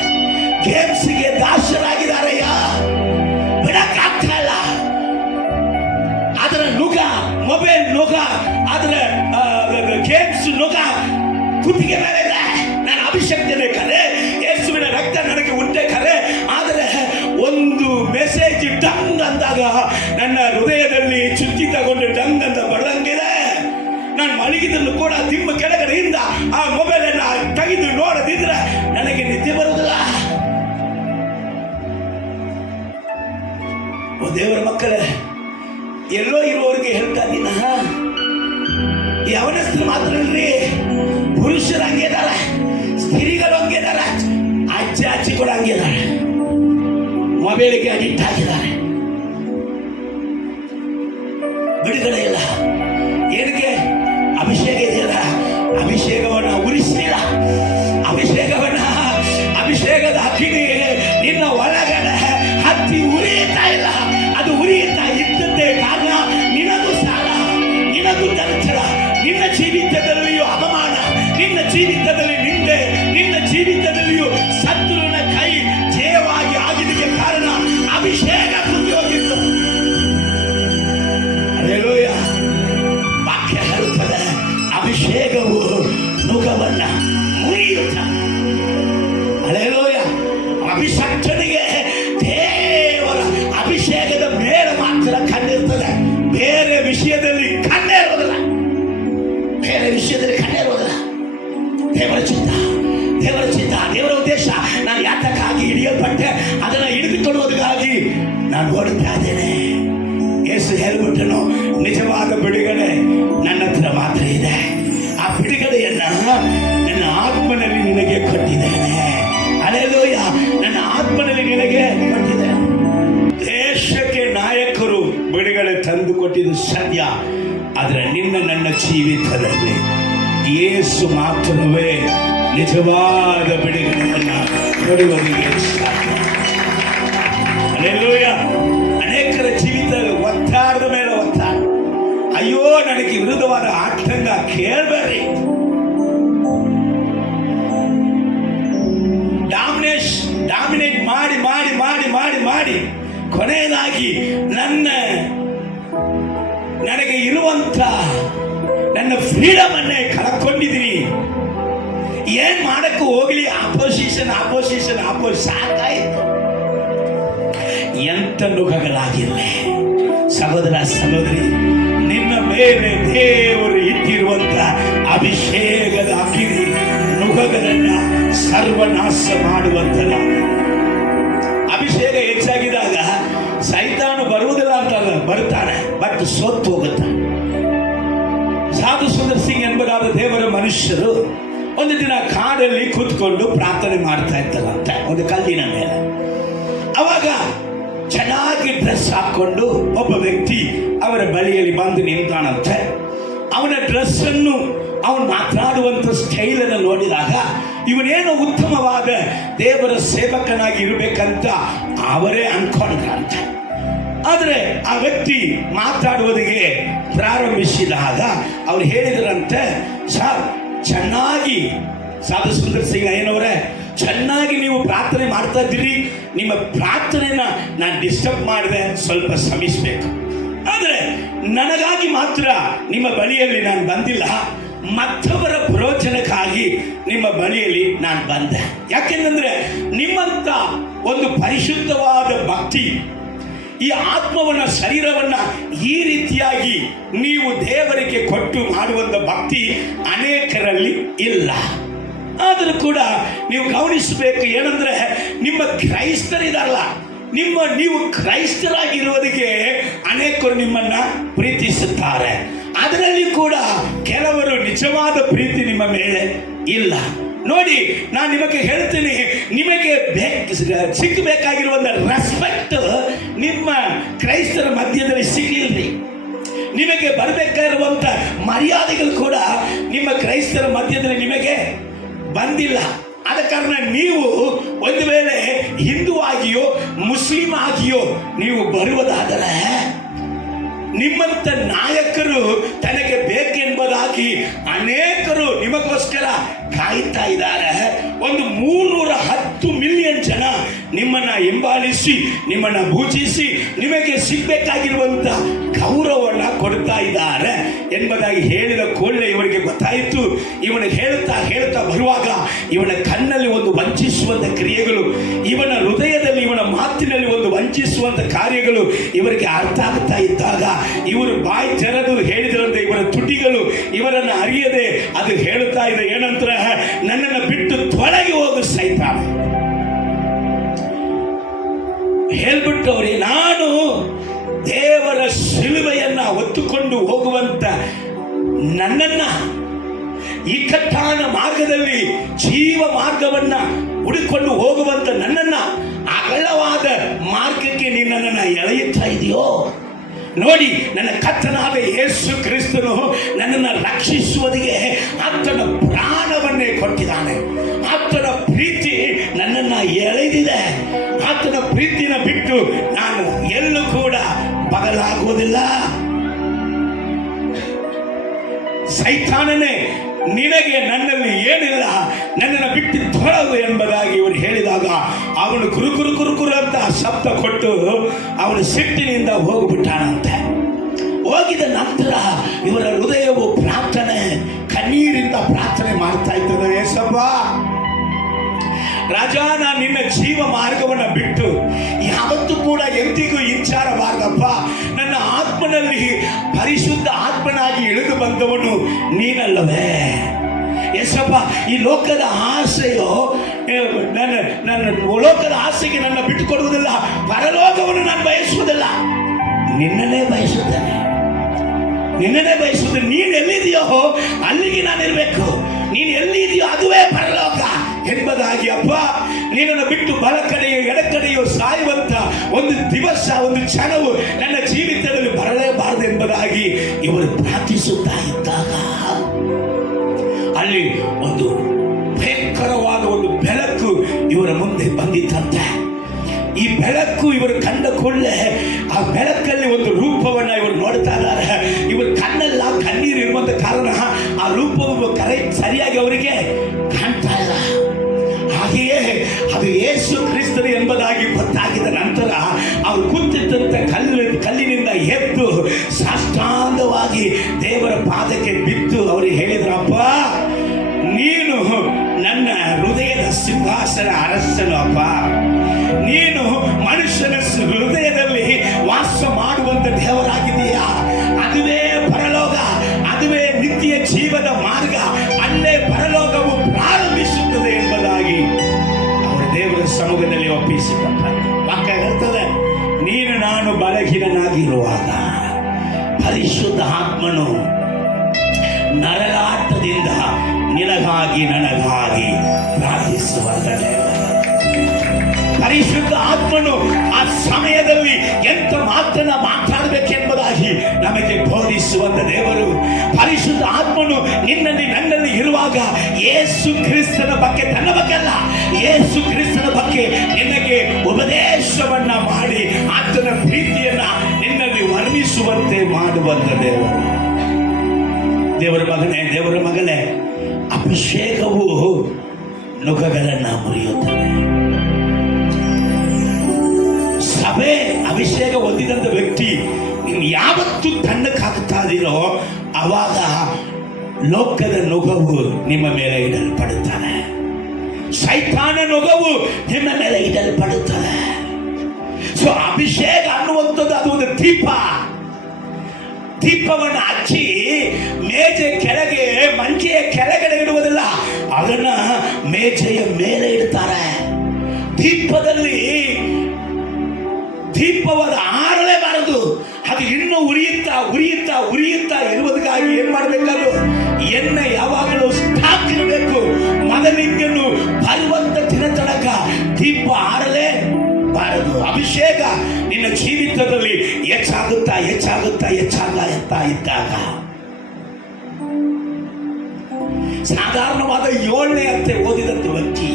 ಗೇಮ್ಸ್ಗೆ ದಾಸರಾಗಿದ್ದಾರೆ. ಬಿಡಕ್ಕಾಗಲ್ಲ. ಅದರ ನುಗ, ಮೊಬೈಲ್ ನುಗ, ಅದರ ಗೇಮ್ಸ್ ನುಗ ಕುತ್ತಿಗೆ ಮೇಲೆ ಇದೆ. ನಾನು ಅಭಿಷೇಕತೆ ಕರೆ, ಯೇಸುವಿನ ರಕ್ತ ನನಗೆ ಉಂಟೆ ಕರೆ. ಆದರೆ ಒಂದು ಮೆಸೇಜ್ ಡಂಗ್ ಅಂದಾಗ ನನ್ನ ಹೃದಯದಲ್ಲಿ ಚುಚ್ಚಿ ತಗೊಂಡು ಡಂಗ್ ಅಂತ ಬಡದಂಗಿದೆ. ನಾನು ಮಲಗಿದನ್ನು ಕೂಡ ನಿಮ್ಮ ಕೆಳಗಡೆಯಿಂದ ಆ ಮೊಬೈಲ್ ಅನ್ನ ತೆಗೆದು ನೋಡದಿದ್ರೆ ನನಗೆ ನಿದ್ದೆ ಬರುವುದಿಲ್ಲ. ಓ ದೇವರ ಮಕ್ಕಳೇ, ಎಲ್ಲೋ ಇರುವವರಿಗೆ ಹೇಳ್ತಾ ಇದ್ದೀನ, ಯವನಸ್ಥರು ಮಾತ್ರ ಅಲ್ರಿ, ಪುರುಷರು ಹಂಗಿದ್ದಾರೆ, ಸ್ತ್ರೀಗಳು ಹಂಗಿದ್ದಾರೆ, ಅಜ್ಜಿ ಕೂಡ ಹಂಗಿದ್ದಾರೆ. ಮೊಬೈಲಿಗೆ ಅಡಿಕ್ಟ್ ಆಗಿದ್ದಾರೆ. ಬಿಡುಗಡೆ ಇಲ್ಲ. ಏನಕ್ಕೆ? ಅಭಿಷೇಕ ಇದೆಯಲ್ಲ, ಅಭಿಷೇಕವನ್ನ ಉರಿಸಲಿಲ್ಲ. ಅಭಿಷೇಕದ ಅಗ್ನಿ ನಿನ್ನ ಒಳಗಡೆ ಹತ್ತಿ ಉರಿಯುತ್ತಾ ಇಲ್ಲ. ಅದು ಉರಿಯುತ್ತಾ ಇದ್ದದ್ದೇ ಕಾರಣ ನಿನಗೂ ಸಾಲ, ನಿನಗೂ ದರ್ಶನ, ನಿನ್ನ ಜೀವಿತದಲ್ಲಿಯೂ ಅಪಮಾನ, ನಿನ್ನ ಜೀವಿತದಲ್ಲಿ ನಿಂದೆ, ನಿನ್ನ ಜೀವಿತದಲ್ಲಿಯೂ ಶತ್ರುವಿನ ಕೈ ಜಯವಾಗಿ ಆಗಿದ್ದಕ್ಕೆ ಕಾರಣ ಅಭಿಷೇಕ ಕುಂದಿ ಹೋಗಿತ್ತು. ಹಲ್ಲೆಲೂಯಾ. ವಾಕ್ಯ ಹೇಳುತ್ತದೆ, ಅಭಿಷೇಕವು ನುಗವನ್ನ ಮುರಿಯುತ್ತ. ಹಲ್ಲೆಲೂಯಾ. ಅಭಿಷಕ್ತನಿಗೆ ದೇವರ ಅಭಿಷೇಕದ ಮೇಲೆ ಮಾತ್ರ ಕಣ್ಣಿರ್ತದೆ, ಬೇರೆ ವಿಷಯದಲ್ಲಿ ಕಣ್ಣೇ ಇರೋದಿಲ್ಲ. ದೇವರ ಚಿತ್ತ, ದೇವರ ಉದ್ದೇಶ. ನಾನು ಯಾತಕ್ಕಾಗಿ ಹಿಡಿಯಲ್ಪಟ್ಟೆ, ಅದನ್ನು ಹಿಡಿದುಕೊಳ್ಳುವುದಕ್ಕಾಗಿ ನಾನು ಓಡುತ್ತಾ ಇದ್ದೇನೆ. ಯೇಸು ಹೇಳ್ಬಿಟ್ಟನು, ನಿಜವಾದ ಬಿಡುಗಡೆ ನನ್ನ ಹತ್ರ ಮಾತ್ರ ಇದೆ. ಆ ಬಿಡುಗಡೆಯನ್ನ ನನ್ನ ಆತ್ಮನಲ್ಲಿ ನಿನಗೆ ಕೊಟ್ಟಿದ್ದೇನೆ. ಹಲ್ಲೆಲೂಯಾ. ನನ್ನ ಆತ್ಮನಲ್ಲಿ ನಿನಗೆ ಕೊಟ್ಟಿದ್ದೇನೆ. ದೇಶಕ್ಕೆ ನಾಯಕರು ಬಿಡುಗಡೆ ತಂದು ಕೊಟ್ಟಿದ್ದು ಸತ್ಯ. ಆದರೆ ನನ್ನ ಜೀವಿತದಲ್ಲಿ ಯೇಸು ಮಾತ್ರವೇ ನಿಜವಾದ ಬಿಡುಗಡೆಯನ್ನು ಕೊಡುವುದಕ್ಕೆ ಸಾಧ್ಯ. ಹಲ್ಲೆಲೂಯಾ. ಅನೇಕರ ಜೀವಿತದಲ್ಲಿ ಒತ್ತಾಡದ ಮೇಲೆ ಒತ್ತಾಡ. ಅಯ್ಯೋ, ನನಗೆ ವಿರುದ್ಧವಾದ ಆತಂಕ ಕೇಳಬೇಡ್ರಿ. ಡಾಮಿನೇಟ್ ಮಾಡಿ ಮಾಡಿ ಮಾಡಿ ಮಾಡಿ ಮಾಡಿ ಕೊನೆಯದಾಗಿ ನನಗೆ ಇರುವಂತ ನನ್ನ ಫ್ರೀಡಮ್ ಅನ್ನೇ ಕಳ್ಕೊಂಡಿದ್ದೀನಿ. ಏನ್ ಮಾಡಕ್ಕೂ ಹೋಗ್ಲಿ, ಆಪೋಸಿಷನ್ ಸಾಕಾಯಿತು. ಎಂತ ನುಗಗಳಾಗಿಲ್ಲ ಸಹೋದರ ಸಹೋದರಿ, ನಿನ್ನ ಮೇಲೆ ದೇವರು ಇಟ್ಟಿರುವಂತ ಅಭಿಷೇಕದ ಅಗ್ನಿ ನುಗಗಳನ್ನ ಸರ್ವನಾಶ ಮಾಡುವಂತಲ್ಲ. ಅಭಿಷೇಕ ಹೆಚ್ಚಾಗಿದಾಗ ಸೈತಾನು ಬರುವುದಿಲ್ಲ ಅಂತಲ್ಲ, ಬರ್ತಾನೆ, ಬಟ್ ಸೋತು ಹೋಗುತ್ತಾನೆ. ಸಾಧು ಸುಂದರ್ ಸಿಂಗ್ ಎಂಬುದಾದ ದೇವರ ಮನುಷ್ಯರು ಒಂದು ದಿನ ಕಾಡಲ್ಲಿ ಕೂತ್ಕೊಂಡು ಪ್ರಾರ್ಥನೆ ಮಾಡ್ತಾ ಇದ್ದರಂತೆ, ಒಂದು ಕಲ್ಲಿನ ಮೇಲೆ. ಅವಾಗ ಚೆನ್ನಾಗಿ ಡ್ರೆಸ್ ಹಾಕೊಂಡು ಒಬ್ಬ ವ್ಯಕ್ತಿ ಅವರ ಬಳಿಯಲ್ಲಿ ಬಂದು ನಿಂತಾನಂತೆ. ಅವನ ಡ್ರೆಸ್ ಅನ್ನು, ಅವನು ಮಾತನಾಡುವಂತ ಸ್ಟೈಲ್ ಅನ್ನು ನೋಡಿದಾಗ ಇವನೇನೋ ಉತ್ತಮವಾದ ದೇವರ ಸೇವಕನಾಗಿ ಇರಬೇಕಂತ ಅವರೇ ಅನ್ಕೊಂಡ್ರಂತೆ. ಆದರೆ ಆ ವ್ಯಕ್ತಿ ಮಾತಾಡುವುದಕ್ಕೆ ಪ್ರಾರಂಭಿಸಿದಾಗ ಅವ್ರು ಹೇಳಿದ್ರಂತೆ, ಸರ್ ಚೆನ್ನಾಗಿ, ಸಾಧು ಸುಂದರ್ ಸಿಂಗ್ ಏನವರೇ, ಚೆನ್ನಾಗಿ ನೀವು ಪ್ರಾರ್ಥನೆ ಮಾಡ್ತಾ ಇದ್ದೀರಿ, ನಿಮ್ಮ ಪ್ರಾರ್ಥನೆಯನ್ನ ನಾನು ಡಿಸ್ಟರ್ಬ್ ಮಾಡಿದೆ, ಸ್ವಲ್ಪ ಶ್ರಮಿಸಬೇಕು. ಆದರೆ ನನಗಾಗಿ ಮಾತ್ರ ನಿಮ್ಮ ಬಳಿಯಲ್ಲಿ ನಾನು ಬಂದಿಲ್ಲ, ಮತ್ತೊಬ್ಬರ ಪ್ರಯೋಜನಕ್ಕಾಗಿ ನಿಮ್ಮ ಬಳಿಯಲ್ಲಿ ನಾನು ಬಂದೆ. ಯಾಕೆಂದ್ರೆ ನಿಮ್ಮಂತ ಒಂದು ಪರಿಶುದ್ಧವಾದ ಭಕ್ತಿ, ಈ ಆತ್ಮವನ್ನ, ಶರೀರವನ್ನ ಈ ರೀತಿಯಾಗಿ ನೀವು ದೇವರಿಗೆ ಕೊಟ್ಟು ಮಾಡುವಂತ ಭಕ್ತಿ ಅನೇಕರಲ್ಲಿ ಇಲ್ಲ. ಆದರೂ ಕೂಡ ನೀವು ಗಮನಿಸಬೇಕು, ಏನಂದ್ರೆ ನಿಮ್ಮ ಕ್ರೈಸ್ತರಿದಾರಲ್ಲ, ನೀವು ಕ್ರೈಸ್ತರಾಗಿರುವುದಕ್ಕೆ ಅನೇಕರು ನಿಮ್ಮನ್ನ ಪ್ರೀತಿಸುತ್ತಾರೆ. ಅದರಲ್ಲಿ ಕೂಡ ಕೆಲವರು ನಿಜವಾದ ಪ್ರೀತಿ ನಿಮ್ಮ ಮೇಲೆ ಇಲ್ಲ. ನೋಡಿ, ನಾನು ನಿಮಗೆ ಹೇಳ್ತೀನಿ, ನಿಮಗೆ ಸಿಕ್ಕಬೇಕಾಗಿರುವಂತ ರೆಸ್ಪೆಕ್ಟ್ ನಿಮ್ಮ ಕ್ರೈಸ್ತರ ಮಧ್ಯದಲ್ಲಿ ಸಿಗಲಿಲ್ರಿ. ನಿಮಗೆ ಬರಬೇಕಾಗಿರುವಂತ ಮರ್ಯಾದೆಗಳು ಕೂಡ ನಿಮ್ಮ ಕ್ರೈಸ್ತರ ಮಧ್ಯದಲ್ಲಿ ನಿಮಗೆ ಬಂದಿಲ್ಲ. ಆದ ಕಾರಣ ನೀವು ಒಂದು ವೇಳೆ ಹಿಂದೂ ಆಗಿಯೋ ಮುಸ್ಲಿಂ ಆಗಿಯೋ ನೀವು ಬರುವುದಾದರೆ ನಿಮ್ಮಂತ ನಾಯಕರು ತನಗೆ ಬೇಕೆಂಬುದಾಗಿ ಅನೇಕರು ನಿಮಗೋಸ್ಕರ ಕಾಯ್ತಾ ಇದ್ದಾರೆ. ಒಂದು 310 ಮಿಲಿಯನ್ ಜನ ನಿಮ್ಮನ್ನ ಹಿಂಬಾಲಿಸಿ ನಿಮ್ಮನ್ನ ಪೂಜಿಸಿ ನಿಮಗೆ ಸಿಗ್ಬೇಕಾಗಿರುವಂತ ಗೌರವವನ್ನ ಕೊಡ್ತಾ ಇದ್ದಾರೆ ಎಂಬುದಾಗಿ ಹೇಳಿದ ಕೂಡಲೇ ಇವರಿಗೆ ಗೊತ್ತಾಯಿತು. ಇವನು ಹೇಳುತ್ತಾ ಬರುವಾಗ ಇವನ ಕಣ್ಣಲ್ಲಿ ಒಂದು ವಂಚಿಸುವಂತ ಕ್ರಿಯೆಗಳು, ಇವನ ಹೃದಯದಲ್ಲಿ ಇವನ ಮಾತಿನಲ್ಲಿ ಒಂದು ವಂಚಿಸುವಂತ ಕಾರ್ಯಗಳು ಇವರಿಗೆ ಅರ್ಥ ಆಗ್ತಾ ಇದ್ದಾಗ ಇವರು ಬಾಯಿ ತೆರೆದು ಹೇಳಿದ್ರಂತೆ ಇವರ ತುಟಿಗಳು ಇವರನ್ನು ಅರಿಯದೆ ಅದು ಹೇಳುತ್ತಾ ಇದೆ ಏನಂದ್ರೆ, ನನ್ನನ್ನು ಬಿಟ್ಟು ತೊಲಗಿ ಹೋಗು ಸೈತಾನ. ಹೇಳ್ಬಿಟ್ಟು ಅವ್ರಿಗೆ ನಾನು ದೇವರ ಶಿಲುಬೆಯನ್ನ ಹೊತ್ತುಕೊಂಡು ಹೋಗುವಂತ ನನ್ನನ್ನ ಇಕ್ಕಟ್ಟಾನ ಮಾರ್ಗದಲ್ಲಿ ಜೀವ ಮಾರ್ಗವನ್ನ ಹುಡುಕೊಂಡು ಹೋಗುವಂತ ನನ್ನನ್ನ ಅಗಲವಾದ ಮಾರ್ಗಕ್ಕೆ ನೀನು ನನ್ನನ್ನು ಎಳೆಯುತ್ತಾ ಇದೆಯೋ ನೋಡಿ. ನನ್ನ ಕರ್ತನಾದ ಯೇಸು ಕ್ರಿಸ್ತನು ನನ್ನನ್ನು ರಕ್ಷಿಸುವುದಕ್ಕೆ ಆತನ ಪ್ರಾಣವನ್ನೇ ಕೊಟ್ಟಿದ್ದಾನೆ. ಆತನ ಪ್ರೀತಿ ನನ್ನನ್ನು ಎಳೆದಿದೆ. ಆತನ ಪ್ರೀತಿನ ಬಿಟ್ಟು ನಾನು ಎಲ್ಲೂ ಕೂಡ ಬದಲಾಗುವುದಿಲ್ಲ. ಸೈತಾನನೇ ನಿನಗೆ ನನ್ನಲ್ಲಿ ಏನಿಲ್ಲ, ನನ್ನನ್ನು ಬಿಟ್ಟು ತೊಳಗು ಎಂಬುದಾಗಿ ಇವರು ಹೇಳಿದಾಗ ಅವನು ಕುರುಕುರು ಅಂತ ಶಬ್ದ ಕೊಟ್ಟು ಅವನು ಸಿಟ್ಟಿನಿಂದ ಹೋಗಿಬಿಟ್ಟಾನಂತೆ. ಹೋಗಿದ ನಂತರ ಇವರ ಹೃದಯವು ಪ್ರಾರ್ಥನೆ ಕಣ್ಣೀರಿಂದ ಪ್ರಾರ್ಥನೆ ಮಾಡ್ತಾ ಇರ್ತದೆ. ಯೇಸಪ್ಪ ರಾಜ, ನಾನು ನಿನ್ನ ಜೀವ ಮಾರ್ಗವನ್ನು ಬಿಟ್ಟು ಯಾವತ್ತೂ ಕೂಡ ಎಂದಿಗೂ ಹಿಂಚಾರಬಾರ್ದಪ್ಪ. ನನ್ನ ಆತ್ಮನಲ್ಲಿ ಪರಿಶುದ್ಧ ಆತ್ಮನಾಗಿ ಇಳಿದು ಬಂದವನು ನೀನಲ್ಲವೇ ಯೇಸಪ್ಪ. ಈ ಲೋಕದ ಆಸೆಯೋ ನನ್ನ ಲೋಕದ ಆಸೆಗೆ ನನ್ನ ಬಿಟ್ಟುಕೊಡುವುದಿಲ್ಲ. ಪರಲೋಕವನ್ನು ನಾನು ಬಯಸುವುದಿಲ್ಲ, ನಿನ್ನನ್ನೇ ಬಯಸುತ್ತೇನೆ. ನೀನು ಎಲ್ಲಿದೆಯೋ ಅಲ್ಲಿಗೆ ನಾನು ಇರಬೇಕು. ನೀನು ಎಲ್ಲಿದೆಯೋ ಅದುವೇ ಪರಲೋಕ ಎಂಬುದಾಗಿ ಅಪ್ಪ, ನೀನನ್ನು ಬಿಟ್ಟು ಬಲ ಕಡೆಯೋ ಎಡ ಕಡೆಯೋ ಸಾಯುವಂತ ಒಂದು ದಿವಸ, ಒಂದು ಕ್ಷಣವು ನನ್ನ ಜೀವಿತದಲ್ಲಿ ಬರಲೇಬಾರದು ಎಂಬುದಾಗಿ ಇವರು ಪ್ರಾರ್ಥಿಸುತ್ತಾ ಇದ್ದಾಗ ಅಲ್ಲಿ ಒಂದು ಭಯಂಕರವಾದ ಒಂದು ಬೆಳಕು ಇವರ ಮುಂದೆ ಬಂದಿತ್ತಂತೆ. ಈ ಬೆಳಕು ಇವರು ಕಂಡ ಕೂಡಲೇ ಆ ಬೆಳಕಲ್ಲಿ ಒಂದು ರೂಪವನ್ನ ಇವರು ನೋಡ್ತಾ ಇದ್ದಾರೆ. ಇವರು ಕಣ್ಣೆಲ್ಲ ಕಣ್ಣೀರು ಇರುವಂತ ಕಾರಣ ಆ ರೂಪವು ಸರಿಯಾಗಿ ಅವರಿಗೆ ಕಾಣ್ತಾ ಇಲ್ಲ. ಹಾಗೆಯೇ ಅದು ಯೇಸು ಕ್ರಿಸ್ತನು ಎಂಬುದಾಗಿ ಗೊತ್ತಾಗಿದ ನಂತರ ಅವರು ಕೂತಿದ್ದಂತ ಕಲ್ಲಿನಿಂದ ಎದ್ದು ಸಾಷ್ಟಾಂಗವಾಗಿ ದೇವರ ಪಾದಕ್ಕೆ ಬಿದ್ದು ಅವರಿಗೆ ಹೇಳಿದ್ರಪ್ಪ, ನೀನು ನನ್ನ ಹೃದಯದ ಸಿಂಹಾಸನ ಅರಸನು ಅಪ್ಪ. ನೀನು ಮನುಷ್ಯನ ಹೃದಯದಲ್ಲಿ ವಾಸ ಮಾಡುವಂತ ದೇವರಾಗಿದೆಯಾ. ಅದುವೇ ಪರಲೋಕ, ಅದುವೇ ನಿತ್ಯ ಜೀವದ ಮಾರ್ಗ. ಅಲ್ಲೇ ಪರಲೋಕವು ಪ್ರಾರಂಭಿಸುತ್ತದೆ ಎಂಬುದಾಗಿ ಅವರ ದೇವರ ಸಮ್ಮುಖದಲ್ಲಿ ಒಪ್ಪಿಸಿಕೊಟ್ಟಾರೆ. ವಾಕ್ಯ ಹೇಳ್ತದೆ, ನೀನು ನಾನು ಬಲಹೀನನಾಗಿರುವಾಗ ಪರಿಶುದ್ಧ ಆತ್ಮನು ನರಳಾಟದಿಂದ ನಿನಗಾಗಿ ನನಗಾಗಿ ಪ್ರಾರ್ಥಿಸುವಾಗ ಪರಿಶುದ್ಧ ಆತ್ಮನು ಆ ಸಮಯದಲ್ಲಿ ಎಂತ ಮಾತನ್ನ ಮಾತಾಡಬೇಕೆಂಬುದಾಗಿ ನಮಗೆ ಬೋಧಿಸುವಂತ ದೇವರು. ಪರಿಶುದ್ಧ ಆತ್ಮನು ನಿನ್ನಲ್ಲಿ ನನ್ನಲ್ಲಿ ಇರುವಾಗ ಯೇಸು ಕ್ರಿಸ್ತನ ಬಗ್ಗೆ, ತನ್ನ ಬಗ್ಗೆ ಅಲ್ಲ, ಯೇಸು ಕ್ರಿಸ್ತನ ಬಗ್ಗೆ ನಿನಗೆ ಉಪದೇಶವನ್ನ ಮಾಡಿ ಆತನ ಪ್ರೀತಿಯನ್ನ ನಿನ್ನಲ್ಲಿ ವರ್ಣಿಸುವಂತೆ ಮಾಡುವಂತ ದೇವರು. ದೇವರ ಮಗನೇ, ದೇವರ ಮಗನೇ, ಅಭಿಷೇಕವು ನುಕಗಳನ್ನ ಮುರಿಯುತ್ತದೆ. ಸಭೆ ಅಭಿಷೇಕ ಹೊಂದಿದಂತ ವ್ಯಕ್ತಿ ಯಾವತ್ತು ತಣ್ಣಕ್ಕಾಗ್ತಾ ಇದೀರೋ ಅವಾಗ ಲೋಕದ ನೊಗವು ನಿಮ್ಮ ಮೇಲೆ ಇಡಲ್ಪಡುತ್ತದೆ. ಸೈತಾನ ನೊಗವು ನಿಮ್ಮ ಮೇಲೆ ಇಡಲ್ಪಡುತ್ತದೆ. ಸೊ ಅಭಿಷೇಕ ಅನ್ನುವಂಥದ್ದು ಅದು ಒಂದು ದೀಪವನ್ನು ಹಚ್ಚಿ ಮೇಜೆ ಕೆಳಗೆ, ಮಂಚೆಯ ಕೆಳಗಡೆ ಇಡುವುದಿಲ್ಲ, ಅದನ್ನ ಮೇಜೆಯ ಮೇಲೆ ಇಡ್ತಾರೆ. ದೀಪವಾದ ಆರಲೇಬಾರದು. ಅದು ಇನ್ನೂ ಉರಿಯುತ್ತಾ ಇರುವುದಕ್ಕಾಗಿ ಏನ್ ಮಾಡಬೇಕಾದ್ರು ಎಣ್ಣೆ ಯಾವಾಗಲೂ ಸ್ಟಾಕ್ ಇರಬೇಕು. ಮೊದಲಿಂಗನ್ನು ಬರುವಂತ ದಿನ ತನಕ ದೀಪ ಆರಲೇಬಾರದು. ಅಭಿಷೇಕ ನಿನ್ನ ಜೀವಿತದಲ್ಲಿ ಹೆಚ್ಚಾಗುತ್ತಾ ಇದ್ದಾಗ ಸಾಧಾರಣವಾದ 7ನೇ ಅಧ್ಯಾಯ ಓದಿದಂತ ವ್ಯಕ್ತಿ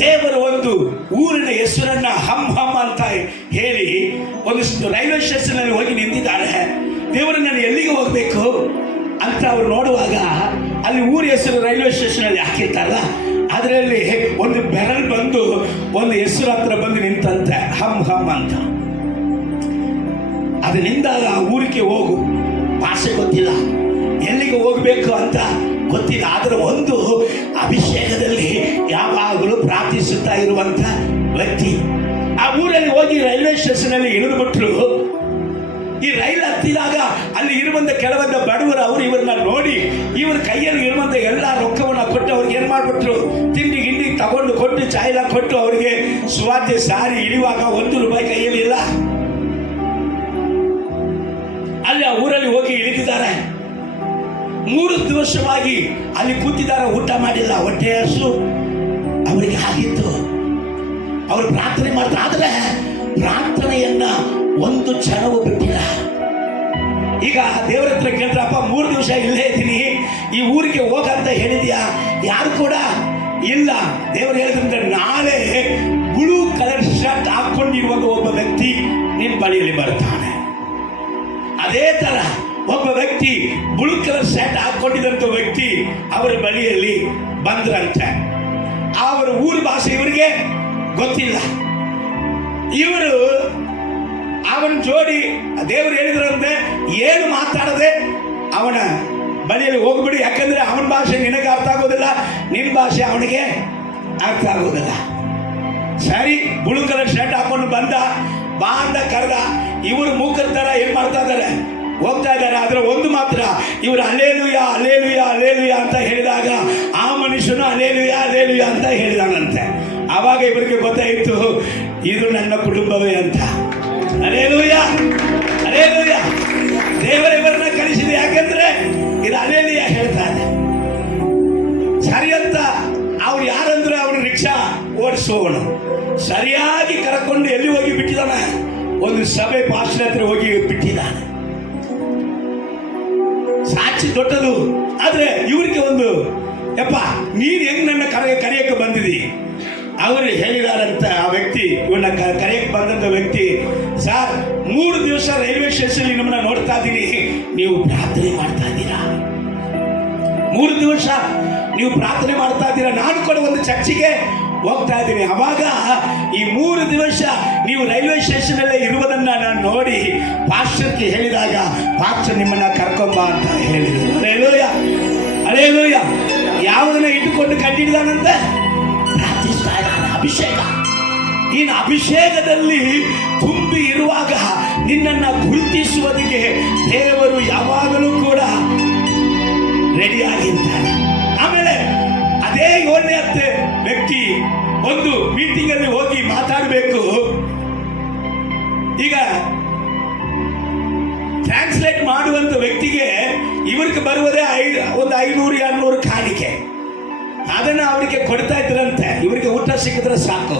ದೇವರ ಒಂದು ಊರಿನ ಹೆಸರನ್ನ ಹಮ್ ಅಂತ ಹೇಳಿ ಒಂದು ರೈಲ್ವೆ ಸ್ಟೇಷನ್ ಅಲ್ಲಿ ಹೋಗಿ ನಿಂತಿದ್ದಾರೆ. ದೇವರು ನಾನು ಎಲ್ಲಿಗೆ ಹೋಗ್ಬೇಕು ಅಂತ ಅವ್ರು ನೋಡುವಾಗ ಅಲ್ಲಿ ಊರ ಹೆಸರು ರೈಲ್ವೆ ಸ್ಟೇಷನ್ ಅಲ್ಲಿ ಹಾಕಿರ್ತಾರಲ್ಲ, ಅದರಲ್ಲಿ ಒಂದು ಬೆರಳು ಬಂದು ಒಂದು ಹೆಸರು ಹತ್ರ ಬಂದು ನಿಂತಂತೆ, ಹಮ್ ಅಂತ. ಅದರಿಂದಾಗ ಆ ಊರಿಗೆ ಹೋಗು, ಭಾಷೆ ಗೊತ್ತಿಲ್ಲ, ಎಲ್ಲಿಗೆ ಹೋಗ್ಬೇಕು ಅಂತ ಗೊತ್ತಿಲ್ಲ, ಆದ್ರೆ ಒಂದು ಅಭಿಷೇಕದಲ್ಲಿ ಯಾವಾಗಲೂ ಪ್ರಾರ್ಥಿಸುತ್ತಾ ಇರುವಂತ ವ್ಯಕ್ತಿ ಆ ಊರಲ್ಲಿ ಹೋಗಿ ರೈಲ್ವೆ ಸ್ಟೇಷನ್ ಅಲ್ಲಿ ಇಳಿದುಬಿಟ್ರು. ಈ ರೈಲು ಹತ್ತಿದಾಗ ಅಲ್ಲಿ ಇರುವಂತ ಕೆಲವೊಂದು ಬಡವರು ಅವರು ಇವ್ರನ್ನ ನೋಡಿ ಇವ್ರ ಕೈಯಲ್ಲಿ ಇರುವಂತ ಎಲ್ಲ ರೊಕ್ಕವನ್ನ ಕೊಟ್ಟು ಅವ್ರಿಗೆ ಏನ್ ಮಾಡ್ಬಿಟ್ರು, ತಿಂಡಿ ಗಿಂಡಿ ತಗೊಂಡು ಕೊಟ್ಟು ಚಾಯ್ಲ ಕೊಟ್ಟು ಅವರಿಗೆ ಸುವಾದ್ಯ ಸಾರಿ ಇಳಿಯುವಾಗ 1 ರೂಪಾಯಿ ಕೈಯಲ್ಲಿ ಇಲ್ಲ. ಅಲ್ಲಿ ಆ ಊರಲ್ಲಿ ಹೋಗಿ ಇಳಿದಿದ್ದಾರೆ. 3 ದಿವಸವಾಗಿ ಅಲ್ಲಿ ಕೂತಿದ್ದಾರೆ, ಊಟ ಮಾಡಿಲ್ಲ, ಹೊಟ್ಟೆ ಹಸು ಅವರಿಗೆ ಆಗಿತ್ತು. ಅವರು ಪ್ರಾರ್ಥನೆ ಮಾಡ್ತಾರೆ, ಆದ್ರೆ ಪ್ರಾರ್ಥನೆಯನ್ನ ಒಂದು ಕ್ಷಣವೂ ಬಿಟ್ಟಿಲ್ಲ. ಈಗ ದೇವರ ಹತ್ರ ಕೇಳ್ತಾರಪ್ಪ, 3 ದಿವಸ ಇಲ್ಲೇ ಇದ್ದೀನಿ, ಈ ಊರಿಗೆ ಹೋಗಂತ ಹೇಳಿದ್ಯಾ? ಯಾರು ಕೂಡ ಇಲ್ಲ. ದೇವರು ಹೇಳಿದ್ರೆ ನಾಳೆ ಬ್ಲೂ ಕಲರ್ ಶರ್ಟ್ ಹಾಕೊಂಡಿರುವಾಗ ಒಬ್ಬ ವ್ಯಕ್ತಿ ನಿನ್ನ ಬಳಿಯಲ್ಲಿ ಬರ್ತಾನೆ. ಅದೇ ತರ ಒಬ್ಬ ವ್ಯಕ್ತಿ ಬ್ಲೂ ಕಲರ್ ಶರ್ಟ್ ಹಾಕೊಂಡಿದ್ದಂತ ವ್ಯಕ್ತಿ ಅವರ ಬಳಿಯಲ್ಲಿ ಬಂದ್ರಂತೆ. ಅವರ ಊರ ಭಾಷೆ ಇವರಿಗೆ ಗೊತ್ತಿಲ್ಲ. ಇವರು ಅವನ ಜೋಡಿ ದೇವರು ಹೇಳಿದ್ರಂತೆ, ಏನು ಮಾತಾಡದೆ ಅವನ ಬಳಿಯಲ್ಲಿ ಹೋಗ್ಬಿಡಿ, ಯಾಕಂದ್ರೆ ಅವನ ಭಾಷೆ ನಿನಗೆ ಅರ್ಥ ಆಗೋದಿಲ್ಲ, ನಿನ್ನ ಭಾಷೆ ಅವನಿಗೆ ಅರ್ಥ ಆಗೋದಿಲ್ಲ. ಸರಿ, ಬ್ಲೂ ಕಲರ್ ಶರ್ಟ್ ಹಾಕೊಂಡು ಬಂದ, ಬಾ ಅಂತ ಕರೆದ. ಇವರು ಮೂಕರ ತರ ಏನ್ ಮಾಡ್ತಾ ಇದ್ದಾರೆ, ಹೋಗ್ತಾ ಇದ್ದಾರೆ. ಆದ್ರೆ ಒಂದು ಮಾತ್ರ, ಇವರು ಅಲ್ಲೇಲುಯ ಅಲ್ಲೇಲುಯ ಅಲ್ಲೇಲುಯ ಅಂತ ಹೇಳಿದಾಗ ಆ ಮನುಷ್ಯನು ಅಲ್ಲೇಲುಯ ಅಲ್ಲೇಲುಯ ಅಂತ ಹೇಳಿದಾನಂತೆ. ಆವಾಗ ಇವರಿಗೆ ಗೊತ್ತಾಯಿತು, ಇದು ನನ್ನ ಕುಟುಂಬವೇ ಅಂತ. ಅಲ್ಲೇಲುಯ ಅಲ್ಲೇಲುಯ, ದೇವರಿವರನ್ನ ಕಳಿಸಿದೆ, ಯಾಕಂದ್ರೆ ಇದು ಅಲ್ಲೇಲುಯ ಹೇಳ್ತಾ ಇದೆ. ಸರಿ ಅಂತ ಅವ್ರು ಯಾರಂದ್ರೆ ಅವ್ರು ರಿಕ್ಷಾ ಓಡಿಸುವವನು ಸರಿಯಾಗಿ ಕರ್ಕೊಂಡು ಎಲ್ಲಿ ಹೋಗಿ ಬಿಟ್ಟಿದ್ದಾನೆ, ಒಂದು ಸಭೆ ಪಾಸ್ಟರ್ ಹತ್ರ ಹೋಗಿ ಬಿಟ್ಟಿದ್ದಾನೆ. ಸಾಕ್ಷಿ ದೊಡ್ಡದು, ಆದ್ರೆ ಇವ್ರಿಗೆ ಒಂದು, ಯಪ್ಪ ನೀನ್ ಹೆಂಗ್ ನನ್ನ ಕರೆಯಕ್ಕೆ ಬಂದಿದಿ? ಅವರು ಹೇಳಿದಾರಂತ ಆ ವ್ಯಕ್ತಿ, ಇವನ್ನ ಕರೆಯಕ್ಕೆ ಬಂದಂತ ವ್ಯಕ್ತಿ, ಸರ್ 3 ದಿವಸ ರೈಲ್ವೆ ಸ್ಟೇಷನ್ ನಮ್ಮನ್ನ ನೋಡ್ತಾ ಇದ್ದೀನಿ, ನೀವು ಪ್ರಾರ್ಥನೆ ಮಾಡ್ತಾ ಇದ್ದೀರಾ, 3 ದಿವಸ ನೀವು ಪ್ರಾರ್ಥನೆ ಮಾಡ್ತಾ ಇದ್ದೀರಾ, ನಾನು ಕೂಡ ಒಂದು ಚರ್ಚಿಗೆ ಹೋಗ್ತಾ ಇದ್ದೀನಿ. ಅವಾಗ ಈ 3 ದಿವಸ ನೀವು ರೈಲ್ವೆ ಸ್ಟೇಷನ್ ಅಲ್ಲೇ ಇರುವುದನ್ನ ನಾನು ನೋಡಿ ಪಾಸ್ಟರ್ಗೆ ಹೇಳಿದಾಗ ಪಾಸ್ಟರ್ ನಿಮ್ಮನ್ನ ಕರ್ಕೊಂಬ ಅಂತ ಹೇಳಿದರು. Alleluia alleluia. ಯಾವುದನ್ನ ಇಟ್ಟುಕೊಂಡು ಕಂಡಿದ್ದಾನಂತೆ, ಪ್ರಾರ್ಥಿಸ್ತಾ ಇದ್ದಾನೆ. ಅಭಿಷೇಕ. ನೀನು ಅಭಿಷೇಕದಲ್ಲಿ ತುಂಬಿ ಇರುವಾಗ ನಿನ್ನನ್ನ ಗುರುತಿಸುವುದಕ್ಕೆ ದೇವರು ಯಾವಾಗಲೂ ಕೂಡ ರೆಡಿಯಾಗಿರ್ತಾನೆ. ಆಮೇಲೆ ಅದೇ 7ನೇ ವ್ಯಕ್ತಿ ಒಂದು ಮೀಟಿಂಗ್ ಅಲ್ಲಿ ಹೋಗಿ ಮಾತಾಡಬೇಕು. ಈಗ ಟ್ರಾನ್ಸ್ಲೇಟ್ ಮಾಡುವಂತ ವ್ಯಕ್ತಿಗೆ ಇವ್ರಿಗೆ ಬರುವುದೇ ಒಂದು 500-200 ಕಾಣಿಕೆ. ಅದನ್ನ ಅವರಿಗೆ ಕೊಡ್ತಾ ಇದ್ರಂತೆ. ಇವರಿಗೆ ಊಟ ಸಿಕ್ಕಿದ್ರೆ ಸಾಕು.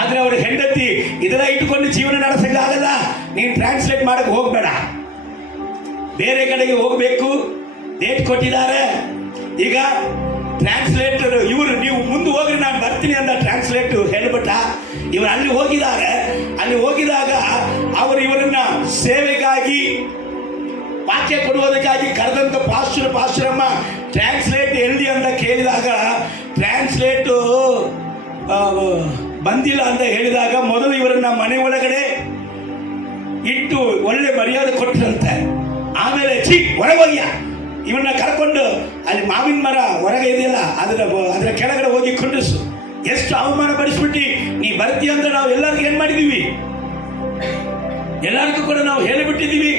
ಆದ್ರೆ ಅವ್ರ ಹೆಂಡತಿ ಇದೆಲ್ಲ ಇಟ್ಕೊಂಡು ಜೀವನ ನಡೆಸಕ್ಕಾಗಲ್ಲ, ನೀನು ಟ್ರಾನ್ಸ್ಲೇಟ್ ಮಾಡಕ್ ಹೋಗ್ಬೇಡ, ಬೇರೆ ಕಡೆಗೆ ಹೋಗ್ಬೇಕು, ಡೇಟ್ ಕೊಟ್ಟಿದ್ದಾರೆ. ಈಗ ಟ್ರಾನ್ಸ್ಲೇಟರ್ ಇವರು, ನೀವು ಮುಂದೆ ಹೋಗ್ರಿ ನಾನು ಬರ್ತೀನಿ ಅಂತ ಟ್ರಾನ್ಸ್ಲೇಟ್ ಹೇಳ್ಬಿಟ್ಟ. ಇವರು ಅಲ್ಲಿ ಹೋಗಿದ್ದಾರೆ. ಅಲ್ಲಿ ಹೋಗಿದಾಗ ಅವರು ಇವರನ್ನ ಸೇವೆಗಾಗಿ ವಾಕ್ಯ ಕೊಡುವುದಕ್ಕಾಗಿ ಕರೆದಂತ ಪಾಸ್ಟರಮ್ಮ ಟ್ರಾನ್ಸ್ಲೇಟ್ ಎಲ್ಲಿ ಅಂತ ಕೇಳಿದಾಗ ಟ್ರಾನ್ಸ್ಲೇಟ್ ಬಂದಿಲ್ಲ ಅಂತ ಹೇಳಿದಾಗ ಮೊದಲು ಇವರನ್ನ ಮನೆ ಒಳಗಡೆ ಇಟ್ಟು ಒಳ್ಳೆ ಮರ್ಯಾದೆ ಕೊಟ್ಟರಂತೆ. ಆಮೇಲೆ ಹೊರಗೋಗ್ಯ ಇವನ್ನ ಕರ್ಕೊಂಡು ಅಲ್ಲಿ ಮಾವಿನ ಮರ ಹೊರಗೆ ಇದೆಯಲ್ಲ ಅದರ ಕೆಳಗಡೆ ಹೋಗಿ ಕುಂಡಿಸು. ಎಷ್ಟು ಅವಮಾನ ಪಡಿಸ್ಬಿಟ್ಟು ನೀ ಬರ್ತೀಯ ಅಂತ ನಾವು ಎಲ್ಲರಿಗೂ ಏನ್ ಮಾಡಿದೀವಿ, ಎಲ್ಲರಿಗೂ ಕೂಡ ನಾವು ಹೇಳಿಬಿಟ್ಟಿದ್ದೀವಿ.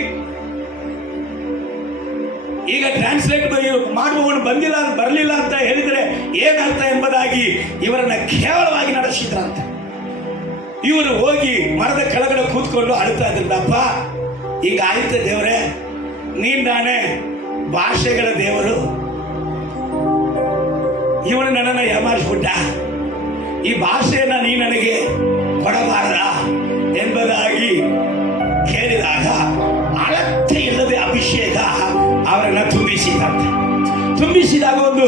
ಈಗ ಟ್ರಾನ್ಸ್ಲೇಟ್ ಮಾಡುವವನು ಬರಲಿಲ್ಲ ಅಂತ ಹೇಳಿದ್ರೆ ಏನರ್ಥ ಎಂಬುದಾಗಿ ಇವರನ್ನ ಕೇವಲವಾಗಿ ನಡೆಸಿದ್ರಂತೆ. ಇವರು ಹೋಗಿ ಮರದ ಕೆಳಗಡೆ ಕೂತ್ಕೊಂಡು ಅಳುತ್ತಾ ಇದ್ರಪ್ಪ, ಈಗ ಆಯ್ತು ದೇವರೇ, ನೀನ್ ನಾನೇ ಭಾಷೆಗಳ ದೇವರು, ಇವನು ನನ್ನನ್ನು ಏಮಾರಿಸ್ಬಿಟ್ಟ, ಈ ಭಾಷೆಯನ್ನ ನೀ ನನಗೆ ಕೊಡಬಾರದ ಎಂಬುದಾಗಿ ಕೇಳಿದಾಗ ಅಳತೆ ಇಲ್ಲದೆ ಅಭಿಷೇಕ ಅವರನ್ನ ತುಂಬಿಸಿದಂತೆ. ತುಂಬಿಸಿದಾಗ ಒಂದು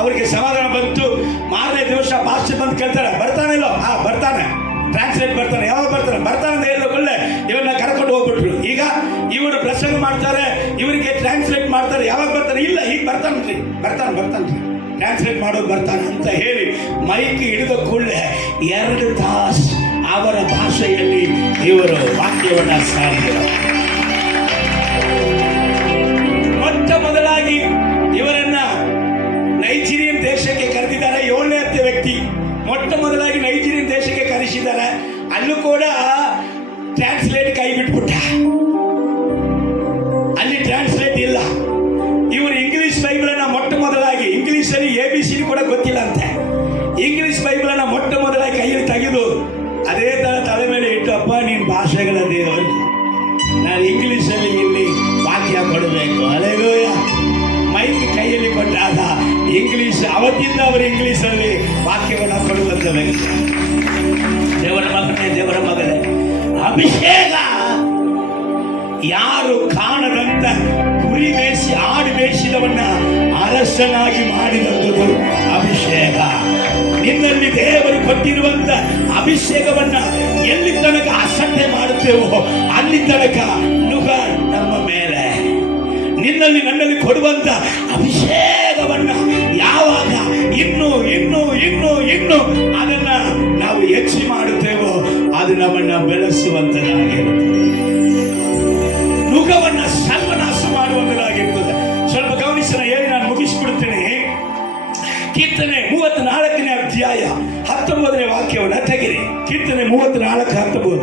ಅವರಿಗೆ ಸಮಾಧಾನ ಬಂತು. ಮಾರನೇ ದಿವಸ ಪಾಸ್ಟರ್ ಬಂದು ಕೇಳ್ತಾರೆ, ಬರ್ತಾನಿಲ್ಲೋ? ಬರ್ತಾನೆ. ಟ್ರಾನ್ಸ್ಲೇಟ್ ಬರ್ತಾನೆ. ಯಾವಾಗ ಬರ್ತಾನೆ? ಬರ್ತಾನೆ ಅಂತ ಹೇಳಿದ ಕೂಡಲೇ ಇವನ್ನ ಕರ್ಕೊಂಡು ಹೋಗ್ಬಿಟ್ರು. ಈಗ ಇವರು ಪ್ರಸಂಗ ಮಾಡ್ತಾರೆ, ಇವರಿಗೆ ಟ್ರಾನ್ಸ್ಲೇಟ್ ಮಾಡ್ತಾರೆ. ಯಾವಾಗ ಬರ್ತಾನೆ? ಇಲ್ಲ, ಈಗ ಬರ್ತಾನ್ರಿ, ಬರ್ತಾನ್ರಿ, ಟ್ರಾನ್ಸ್ಲೇಟ್ ಮಾಡೋದು ಬರ್ತಾನೆ ಅಂತ ಹೇಳಿ ಮೈಕ್ ಹಿಡಿದ ಕೂಡಲೇ 2 ತಾಸು ಅವರ ಭಾಷೆಯಲ್ಲಿ ಇವರು ವಾಕ್ಯವನ್ನ ಸಾರಿದರು. ಮೊಟ್ಟ ಮೊದಲಾಗಿ ಇವರನ್ನ ನೈಜೀರಿಯನ್ ದೇಶಕ್ಕೆ ಕರೆದಿದ್ದಾರೆ. 7ನೇ ವ್ಯಕ್ತಿ ಮೊಟ್ಟ ಮೊದಲಾಗಿ ನೈಜೀರಿಯನ್ ದೇಶಕ್ಕೆ ಕರೆಸಿದ್ದಾರೆ. ಅಲ್ಲೂ ಕೂಡ ಟ್ರಾನ್ಸ್ಲೇಟ್ ಕೈ ಬಿಟ್ಬಿಟ್ಟ. ಅಲ್ಲಿ ಟ್ರಾನ್ಸ್ಲೇಟ್ ಇಲ್ಲ. ಇವರು ಇಂಗ್ಲಿಷ್ ಬೈಬಲ್ ಅನ್ನ ಮೊಟ್ಟ ಮೊದಲಾಗಿ, ಇಂಗ್ಲಿಷ್ ಅಲ್ಲಿ ABCD ಕೂಡ ಗೊತ್ತಿಲ್ಲ ಅಂತೆ, ಇಂಗ್ಲಿಷ್ ಬೈಬಲ್ ಅನ್ನ ಮೊಟ್ಟ ಮೊದಲಾಗಿ ಕೈಯಲ್ಲಿ ತೆಗೆದು ಅದೇ ತರ ತಲೆ ಮೇಲೆ ಇಟ್ಟು, ಅಪ್ಪ ನೀನ್ ಭಾಷೆಗಳ ದೇವರು, ನಾನು ಇಂಗ್ಲಿಷ್ ಅಲ್ಲಿ ಇಲ್ಲಿ ವಾಕ್ಯ ಕೊಡಬೇಕು. ಅಲೆಲೂಯ. ಮೈಕ್ ಕೈಯಲ್ಲಿ ಕೊಟ್ಟಾಗ ಇಂಗ್ಲಿಷ್, ಅವತ್ತಿಂದ ಅವರು ಇಂಗ್ಲಿಷ್ ಅಲ್ಲಿ ವಾಕ್ಯವನ್ನು ಕೊಡುವಂತ ವ್ಯಕ್ತಿ. ದೇವರ ಮಗನೇ, ದೇವರ ಮಗನೇ, ಅಭಿಷೇಕ ಯಾರು ಕಾಣದಂತ ಕುರಿ ಮೇಯಿಸಿ ಆಡು ಮೇಯಿಸಿದವನ್ನ ಅರಸನಾಗಿ ಮಾಡಿದಂಥದ್ದು ಅಭಿಷೇಕ. ನಿನ್ನಲ್ಲಿ ದೇವರು ಕೊಟ್ಟಿರುವಂತ ಅಭಿಷೇಕವನ್ನ ಎಲ್ಲಿ ತನಕ ಅಸಡ್ಡೆ ಮಾಡುತ್ತೇವೋ ಅಲ್ಲಿ ತನಕ ನುಗ ನಮ್ಮ ಮೇಲೆ. ನಿನ್ನಲ್ಲಿ ನನ್ನಲ್ಲಿ ಕೊಡುವಂತ ಅಭಿಷೇಕವನ್ನ ಯಾವಾಗ ಇನ್ನು ಇನ್ನು ಇನ್ನು ಇನ್ನು ಅದನ್ನ ನಾವು ಹೆಚ್ಚು ಮಾಡುತ್ತೇವೋ ಅದು ನಮ್ಮನ್ನ ಬೆಳೆಸುವಂತದಾಗಿರುತ್ತದೆ. ನುಗವನ್ನ ಸರ್ವನಾಶ ಮಾಡುವಂತದಾಗಿರ್ತದೆ. ಸ್ವಲ್ಪ ಗಮನಿಸನ ಹೇಳಿ ನಾನು ಮುಗಿಸ್ಬಿಡ್ತೇನೆ. ಕೀರ್ತನೆ 34ನೇ ಅಧ್ಯಾಯ 19ನೇ ವಾಕ್ಯವನ್ನು ತೆಗಿರಿ. ಕೀರ್ತನೆ 34:19.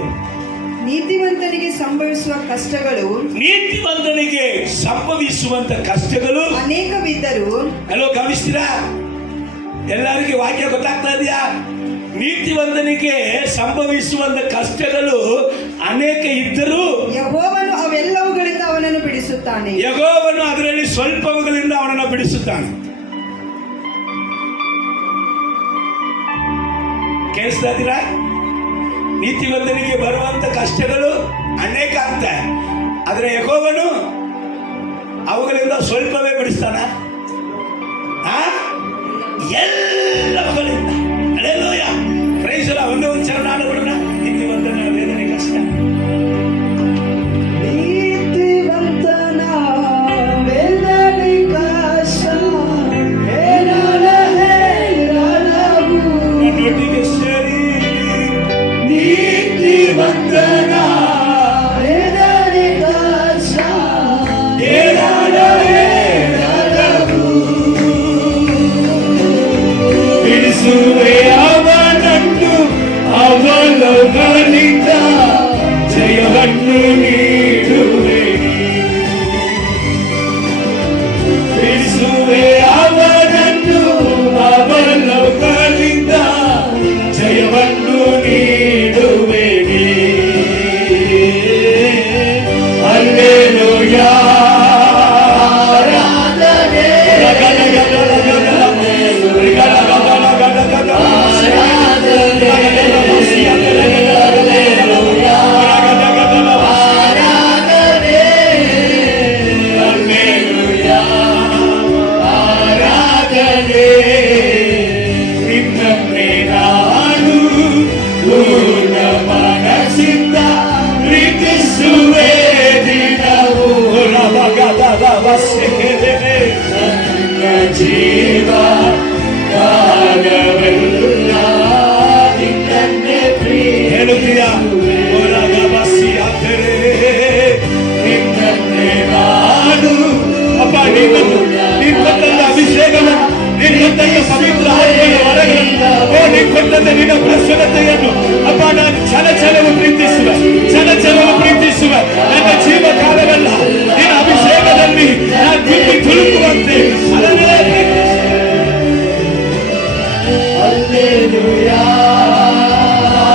ನೀತಿವಂತನಿಗೆ ಸಂಭವಿಸುವ ಕಷ್ಟಗಳು, ನೀತಿವಂತನಿಗೆ ಸಂಭವಿಸುವಂತ ಕಷ್ಟಗಳು ಅನೇಕವಿದ್ದರೂ. ಹಲೋ, ಗಮನಿಸ್ತೀರಾ? ಎಲ್ಲರಿಗೂ ವಾಕ್ಯ ಗೊತ್ತಾಗ್ತಾ ಇದೆಯಾ? ನೀತಿವಂತನಿಗೆ ಸಂಭವಿಸುವಂತ ಕಷ್ಟಗಳು ಅನೇಕ ಇದ್ದರೂ ಯೆಹೋವನು ಅವೆಲ್ಲವುಗಳಿಂದ ಅವನನ್ನು ಬಿಡಿಸುತ್ತಾನೆ. ಯೆಹೋವನು ಅದರಲ್ಲಿ ಸ್ವಲ್ಪವುಗಳಿಂದ ಅವನನ್ನು ಬಿಡಿಸುತ್ತಾನೆ. ಕೇಳಿಸ್ತಾ ಇದ್ದೀರಾ? ನೀತಿವಂತನಿಗೆ ಬರುವಂತ ಕಷ್ಟಗಳು ಅನೇಕ ಅಂತ, ಆದ್ರೆ ಯೆಹೋವನು ಅವುಗಳಿಂದ ಸ್ವಲ್ಪವೇ ಬಿಡಿಸ್ತಾನ, ಎಲ್ಲವುಗಳಿಂದ. Hallelujah, praise the Lord. ಒಂದೇ ಒಂದು ಚರಣ ಹಾಡೋಣ. ನೀತಿವಂತನ ವೇದನೆ ಕಷ್ಟ, ನೀತಿವಂತನ ವೇದನೆ ಕಷ್ಟ, ನನ್ನೊಟ್ಟಿಗೆ ಸೇರಿ ನೀತಿವಂತನ ವೇದನೆ ಕಷ್ಟ, ಬಿಡಿಸುವೆ ಅವನನ್ನು ಅವಲೋಕನಿಂದ ಜಯವನ್ನು ನೀಡುವೆ. ಬಿಡಿಸುವೆ ಅವನನ್ನು ಅವಲೋಕನಿಂದ ಜಯವನ್ನು ನೀಡುವೆ. ಹಲ್ಲೆಲೂಯಾ. ಜೀವ ಕಾಲವೆಲ್ಲ ನಿನ್ನನ್ನೇ ಹೇಳುತ್ತೀಯ. ನಿನ್ನನ್ನೇ ನಾನು ಅಪ್ಪ, ನಿನ್ನ ಅಭಿಷೇಕವನ್ನು, ನಿನ್ನ ಪವಿತ್ರ ಆತ್ಮೆಯ ವರಗಳನ್ನು, ನೀನು ಕೊಟ್ಟಂತೆ ನಿನ್ನ ಪ್ರಸನ್ನತೆಯನ್ನು ಅಪ್ಪ ನಾನು ಚಲಚಲವು ಪ್ರೀತಿಸುವೆ, ಚಲಚಲವು ಪ್ರೀತಿಸುವೆ. ನನ್ನ ಜೀವ ಕಾಲವೆಲ್ಲ ನಿನ್ನ ಅಭಿಷೇಕದಲ್ಲಿ ನಾನು ತುಂಬಿ ತುಳುಕುವಂತೆ ಅದನ್ನೇ ಹಲ್ಲೆಲೂಯಾ.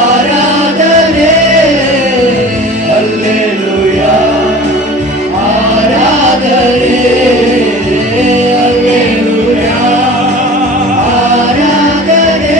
ಆರಾಧನೆ, ಹಲ್ಲೆಲೂಯಾ, ಆರಾಧನೆ, ಹಲ್ಲೆಲೂಯಾ, ಆರಾಧನೆ,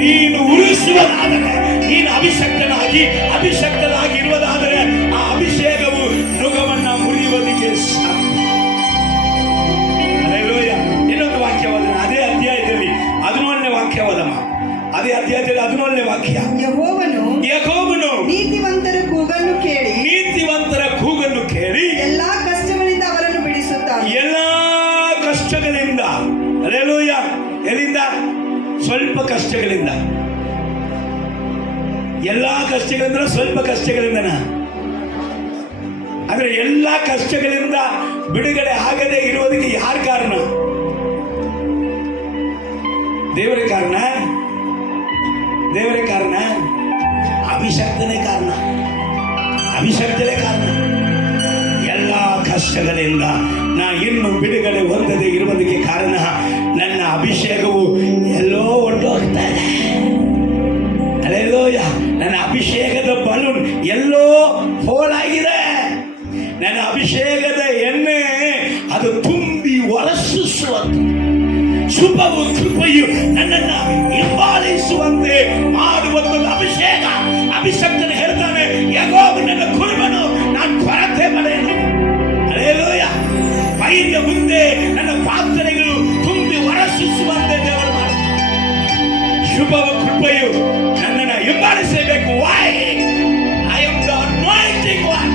ನೀನು ಉಳಿಸುವುದಾದರೆ, ನೀನು ಅಭಿಷಕ್ತನಾಗಿ ಇರುವುದಾದರೆ ಆ ಅಭಿಷೇಕವು ನುಗವನ್ನ ಮುರಿಯುವುದಕ್ಕೆ ಸಾಧ್ಯ. ಹಲ್ಲೆಲೂಯಾ. ಇನ್ನೊಂದು ವಾಕ್ಯವಾದ ಅದೇ ಅಧ್ಯಾಯದಲ್ಲಿ 11ನೇ ವಾಕ್ಯವಾದಮ್ಮ. ಅದೇ ಅಧ್ಯಾಯದಲ್ಲಿ 11ನೇ ವಾಕ್ಯ. ಯೆಹೋವನು ನೀತಿವಂತರ ಕೂಗನ್ನು ಕೇಳಿ ಎಲ್ಲಾ ಕಷ್ಟಗಳಿಂದ ಅವರನ್ನು ಬಿಡಿಸುತ್ತಾನೆ. ಎಲ್ಲಾ ಕಷ್ಟಗಳಿಂದ. ಹಲ್ಲೆಲೂಯಾ. ಎಲ್ಲಿಂದ? ಸ್ವಲ್ಪ ಕಷ್ಟಗಳಿಂದ. ಎಲ್ಲಾ ಕಷ್ಟಗಳಿಂದ ಸ್ವಲ್ಪ ಕಷ್ಟಗಳಿಂದನ. ಆದ್ರೆ ಎಲ್ಲಾ ಕಷ್ಟಗಳಿಂದ ಬಿಡುಗಡೆ ಆಗದೆ ಇರುವುದಕ್ಕೆ ಯಾರು ಕಾರಣ? ದೇವರೇ ಕಾರಣ. ಅಭಿಷಕ್ತನೇ ಕಾರಣ. ಎಲ್ಲಾ ಕಷ್ಟಗಳಿಂದ ನಾ ಇನ್ನು ಬಿಡುಗಡೆ ಹೊಂದದೆ ಇರುವುದಕ್ಕೆ ಕಾರಣ ನನ್ನ ಅಭಿಷೇಕವು ಎಲ್ಲೋ ಹೊರಟೋಗ್ತಾ ಇದೆ. ಹಲ್ಲೆಲೂಯಾ. ನನ್ನ ಅಭಿಷೇಕದ ಬಲೂನ್ ಎಲ್ಲೋ ಹೋಲಾಗಿದೆ. ನನ್ನ ಅಭಿಷೇಕದ ಎಣ್ಣೆ ಅದು ತುಂಬಿ ಹೊರಸೂಸುವಂತೆ, ಶುಭವು ಕೃಪೆಯು ನನ್ನನ್ನು ಹಿಂಬಾಲಿಸುವಂತೆ ಮಾಡುವಂಥದ್ದು ಅಭಿಷೇಕ. ಅಭಿಷಕ್ತನು ಹೇಳ್ತಾನೆ, ಯೆಹೋವನು ನನ್ನ ಕುರುಬನು, ನಾನು ಕೊರತೆ ಪಡೆಯನು. ಹಲ್ಲೆಲೂಯಾ. ಬೈರಿಯ ಮುಂದೆ ನನ್ನ ಪಾತ್ರೆಗಳು ತುಂಬಿ ಹೊರಸೂಸುವಂತೆ ದೇವರು ಮಾಡ್ತಾನೆ. ಶುಭವು ಕೃಪೆಯು ನನ್ನನ್ನು ಹಿಂಬಾಲಿಸಬೇಕು. Why? I am the anointing one.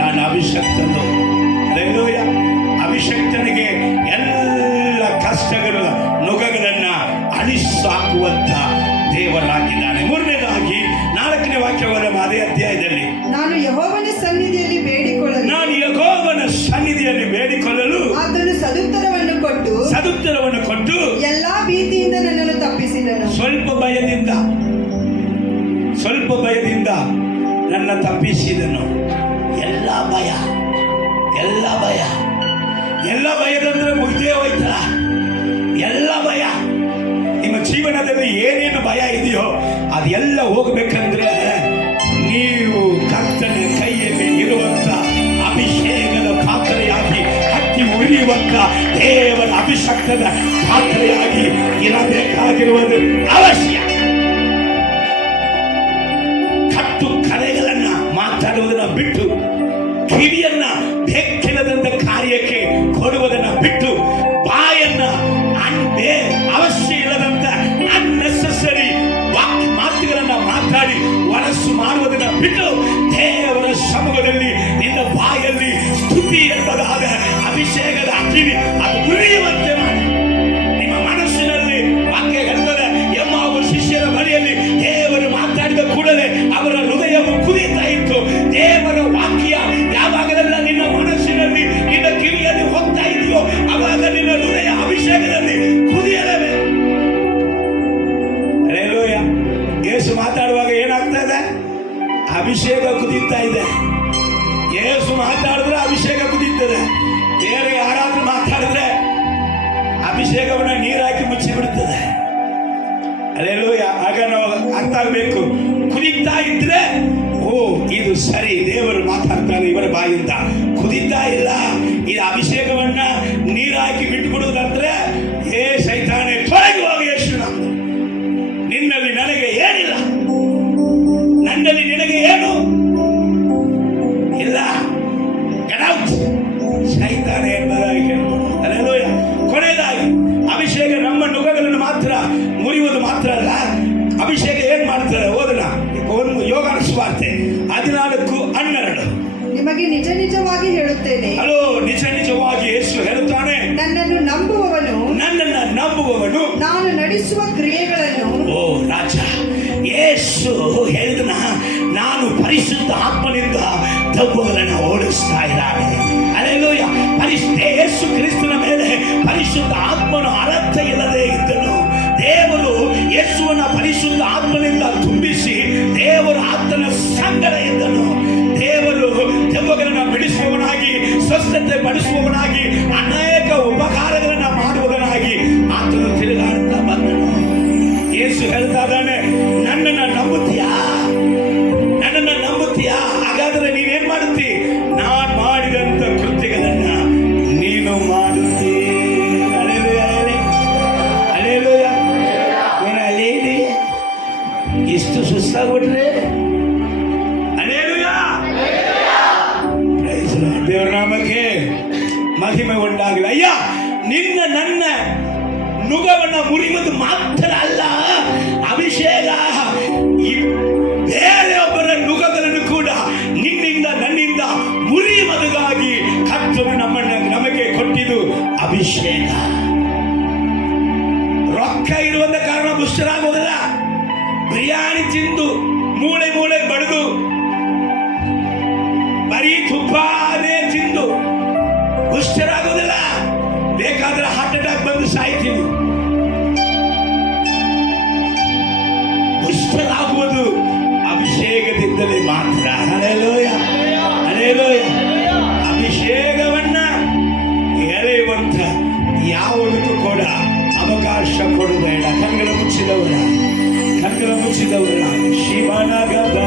ನಾನು ಅಭಿಷಕ್ತನು. ಹಲ್ಲೆಲೂಯಾ. ಅಭಿಷಕ್ತನಿಗೆ ಎಲ್ಲ ಕಷ್ಟಗಳ ನುಗಗಳನ್ನ ಅಳಿಸಾಕುವಂತ ದೇವರಾಗಿದ್ದಾನೆ. ಮೂರನೇದಾಗಿ 4ನೇ ವಾಕ್ಯವಾದ ಅದೇ ಅಧ್ಯಾಯದಲ್ಲಿ, ನಾನು ಯೆಹೋವನ ಸನ್ನಿಧಿಯಲ್ಲಿ ಬೇಡಿಕೊಳ್ಳಲು ಆತನು ಸದುತ್ತರವನ್ನು ಕೊಟ್ಟು ಎಲ್ಲಾ ಭೀತಿಯಿಂದ ನನ್ನನ್ನು ತಪ್ಪಿಸಿದನು. ಸ್ವಲ್ಪ ಭಯದಿಂದ ನನ್ನ ತಪ್ಪಿಸಿದನು. ಎಲ್ಲ ಭಯದಂದ್ರೆ ಮುಗ್ದೇ ಹೋಯ್ತಲ್ಲ. ಎಲ್ಲ ಭಯ, ನಿಮ್ಮ ಜೀವನದಲ್ಲಿ ಏನೇನು ಭಯ ಇದೆಯೋ ಅದೆಲ್ಲ ಹೋಗ್ಬೇಕಂದ್ರೆ ನೀವು ಕರ್ತನ ಕೈಯಲ್ಲಿ ಇರುವಂತ ಅಭಿಷೇಕದ ಪಾತ್ರೆಯಾಗಿ ಹತ್ತಿ ಉರಿಯುವಂತ ದೇವರ ಅಭಿಷೇಕದ ಪಾತ್ರೆಯಾಗಿ ಇರಬೇಕಾಗಿರುವುದು ಅವಶ್ಯ. ಕಟ್ಟು ಕರೆಗಳನ್ನ ಮಾತಾಡುವುದನ್ನ ಬಿಟ್ಟು, ಕಿವಿಯನ್ನ ಬೆಕ್ಕಿಲ್ಲದಂತ ಕಾರ್ಯಕ್ಕೆ ಕೊಡುವುದನ್ನ ಬಿಟ್ಟು, ಬಾಯನ್ನ ಅವಶ್ಯ ಇಲ್ಲದಂತ ಅನ್ನೆಸೆಸರಿ ಮಾತುಗಳನ್ನ ಮಾತಾಡಿ ವರಸು ಮಾಡುವುದನ್ನ ಬಿಟ್ಟು, ದೇವರ ಸಮ್ಮುಖದಲ್ಲಿ ನಿನ್ನ ಬಾಯಲ್ಲಿ ಸ್ತುತಿ ಎಂಬುದಾದ ಅಭಿಷೇಕದ ಅಗ್ನಿ ಅದು ಉರಿಯುವಂತೆ ಮಾಡಿ. ನಿಮ್ಮ ಮನಸ್ಸಿನಲ್ಲಿ ವಾಕ್ಯ ಹೇಳ್ತಾರೆ, ಎಮ್ಮಾವು ಶಿಷ್ಯರ ಬಳಿಯಲ್ಲಿ ದೇವರು ಮಾತಾಡಿದ ಕೂಡಲೇ ಅವರ ಹೃದಯವು ಕುದಿತಾ ಇತ್ತು. ದೇವರ ವಾಕ್ಯ ಯಾವಾಗಲೆಲ್ಲ ನಿನ್ನ ಮನಸ್ಸಿನಲ್ಲಿ, ನಿನ್ನ ಕಿವಿಯಲ್ಲಿ ಹೋಗ್ತಾ ಇದೆಯೋ ಅವಾಗ ನಿನ್ನ ಹೃದಯ ಅಭಿಷೇಕದಲ್ಲಿ ಕುದಿಯಲೇಬೇಕು. ಹಲ್ಲೆಲೂಯಾ. ಯೇಸು ಮಾತಾಡುವಾಗ ಏನಾಗ್ತಾ ಇದೆ? ಅಭಿಷೇಕ ಕುದೀತಾ ಇದೆ. ಯೇಸು ಮಾತಾಡಿದ್ರೆ ಅಭಿಷೇಕ ಕುದೀತದೆ. ಬೇರೆ ಯಾರಾದ್ರೂ ಮಾತಾಡಿದ್ರೆ ಅಭಿಷೇಕವನ್ನ ನೀರಾಕಿ ಮುಚ್ಚಿ ಬಿಡುತ್ತದೆ. ಹಲ್ಲೆಲೂಯಾ. ಆಗ ನಾವು ಅರ್ಥ ಆಗಬೇಕು, ಕುದೀತಾ ಇದ್ರೆ ಓ ಇದು ಸರಿ, ದೇವರು ಮಾತಾಡ್ತಾರೆ ಇವರ ಬಾಯಿಂದ. ಕುದೀತಾ ಇಲ್ಲ, ಇದು ಅಭಿಷೇಕವನ್ನ ನೀರಾಕಿ ಬಿಟ್ಟುಬಿಡುವುದಂದ್ರೆ ಏ ಸೈತಾನೆ ತೊಲಗಿ ಹೋಗಿ ಯೇಸು ನಮ್ದು. ನಿನ್ನಲ್ಲಿ ನನಗೆ ಏನಿಲ್ಲ, ನನ್ನಲ್ಲಿ ನಿನಗೆ ಏನು ಇಲ್ಲ, ಸೈತಾನೆ ಎಂಬುದಾಗಿ ಹೇಳ್ಬೋದು. ಹಲ್ಲೆಲೂಯಾ. ಕೊನೆಯದಾಗಿ ಅಭಿಷೇಕ ನಮ್ಮ ನುಗಗಳನ್ನು ಮಾತ್ರ ಮುರಿಯುವುದು ಮಾತ್ರ ಅಲ್ಲ, ಅಭಿಷೇಕ ಏನ್ ಮಾಡ್ತಾರೆ ಓದನ. ಯೋಹಾನ ಸುವಾರ್ತೆ 14:12. ನಿಮಗೆ ನಿಜ ನಿಜವಾಗಿ ಹೇಳುತ್ತೇನೆ, ನಿಜವಾಗಿ ಯೇಸು ಹೇಳುತ್ತಾನೆ, ನನ್ನನ್ನು ನಂಬುವವನು ನಾನು ನಡೆಸುವ ಕ್ರಿಯೆಗಳನ್ನು. ಓ ರಾಜ, ಯೇಸು ಹೇಳಿದನ, ನಾನು ಪರಿಶುದ್ಧ ಆತ್ಮನಿಂದ ದೆವ್ವಗಳನ್ನು ಓಡಿಸ್ತಾ ಇದ್ದಾನೆ. ಹಲ್ಲೆಲೂಯಾ. ಯೇಸು ಕ್ರಿಸ್ತನ ಮೇಲೆ ಪರಿಶುದ್ಧ ಆತ್ಮನು ಅಳತೆ ಇಲ್ಲದೆ ಇದ್ದನು. ದೇವರು ಯೇಸುವನ್ನ ಪರಿಶುದ್ಧ ಆತ್ಮನಿಂದ ತುಂಬಿಸಿ ದೇವರು ಆತನ ಸಂಗಡ ಇದ್ದನು. ದೇವರು ದೆವ್ವಗಳನ್ನು ಬಿಡಿಸುವವನಾಗಿ, ಸ್ವಸ್ಥತೆ ಪಡಿಸುವವನಾಗಿ, ಅನೇಕ ಉಪಕಾರಗಳನ್ನ ಮಾಡುವುದನಾಗಿ ಆತನು ತಿರುಗಾಡ್ತಾ ಬಂದನು. ಯೇಸು ಹೇಳ್ತಾ ಇದ್ದಾನೆ, ನನ್ನನ್ನು ನಂಬುತ್ತೀಯಾ? ಹಾಗಾದ್ರೆ ನೀನೇನ್ ಮಾಡುತ್ತಿ? ನಾನು ಮಾಡಿದಂತ ಕೃತ್ಯಗಳನ್ನ ನೀನು ಮಾಡುತ್ತೀ. ಹಲ್ಲೆಲೂಯಾ. ಮುರಿಯುವುದು ಮಾತ್ರ ಅಲ್ಲ, ಅಭಿಷೇಕ ಈ ಬೇರೆಯೊಬ್ಬರ ನುಗಗಳನ್ನು ಕೂಡ ನಿನ್ನಿಂದ ನನ್ನಿಂದ ಮುರಿಯುವುದಕ್ಕಾಗಿ ಕರ್ತನು ನಮಗೆ ಕೊಟ್ಟಿದ್ದು ಅಭಿಷೇಕ. ರೊಕ್ಕ ಇರುವಂತ ಕಾರಣ ಪುಷ್ಟರಾಗುವುದಿಲ್ಲ. ಬಿರಿಯಾನಿ ತಿಂದು ಮೂಳೆ ಮೂಳೆ ಬಡಿದು ಬರೀ ತುಪ್ಪನೇ ತಿಂದು ಪುಷ್ಟರಾಗುವುದಿಲ್ಲ. ಬೇಕಾದ್ರೆ ಹಾರ್ಟ್ ಅಟ್ಯಾಕ್ ಬಂದು ಸಾಯ್ತೀವಿ. ಪುಷ್ಟರಾಗುವುದು ಅಭಿಷೇಕದಿಂದಲೇ ಮಾತ್ರ. Hallelujah, hallelujah. ಅಭಿಷೇಕವನ್ನ ಎಳೆಯುವಂತ ಯಾವುದಕ್ಕೂ ಕೂಡ ಅವಕಾಶ ಕೊಡಬೇಡ. ಕಣ್ಗಳ ಮುಚ್ಚಿದವರ ಶಿವನಗರ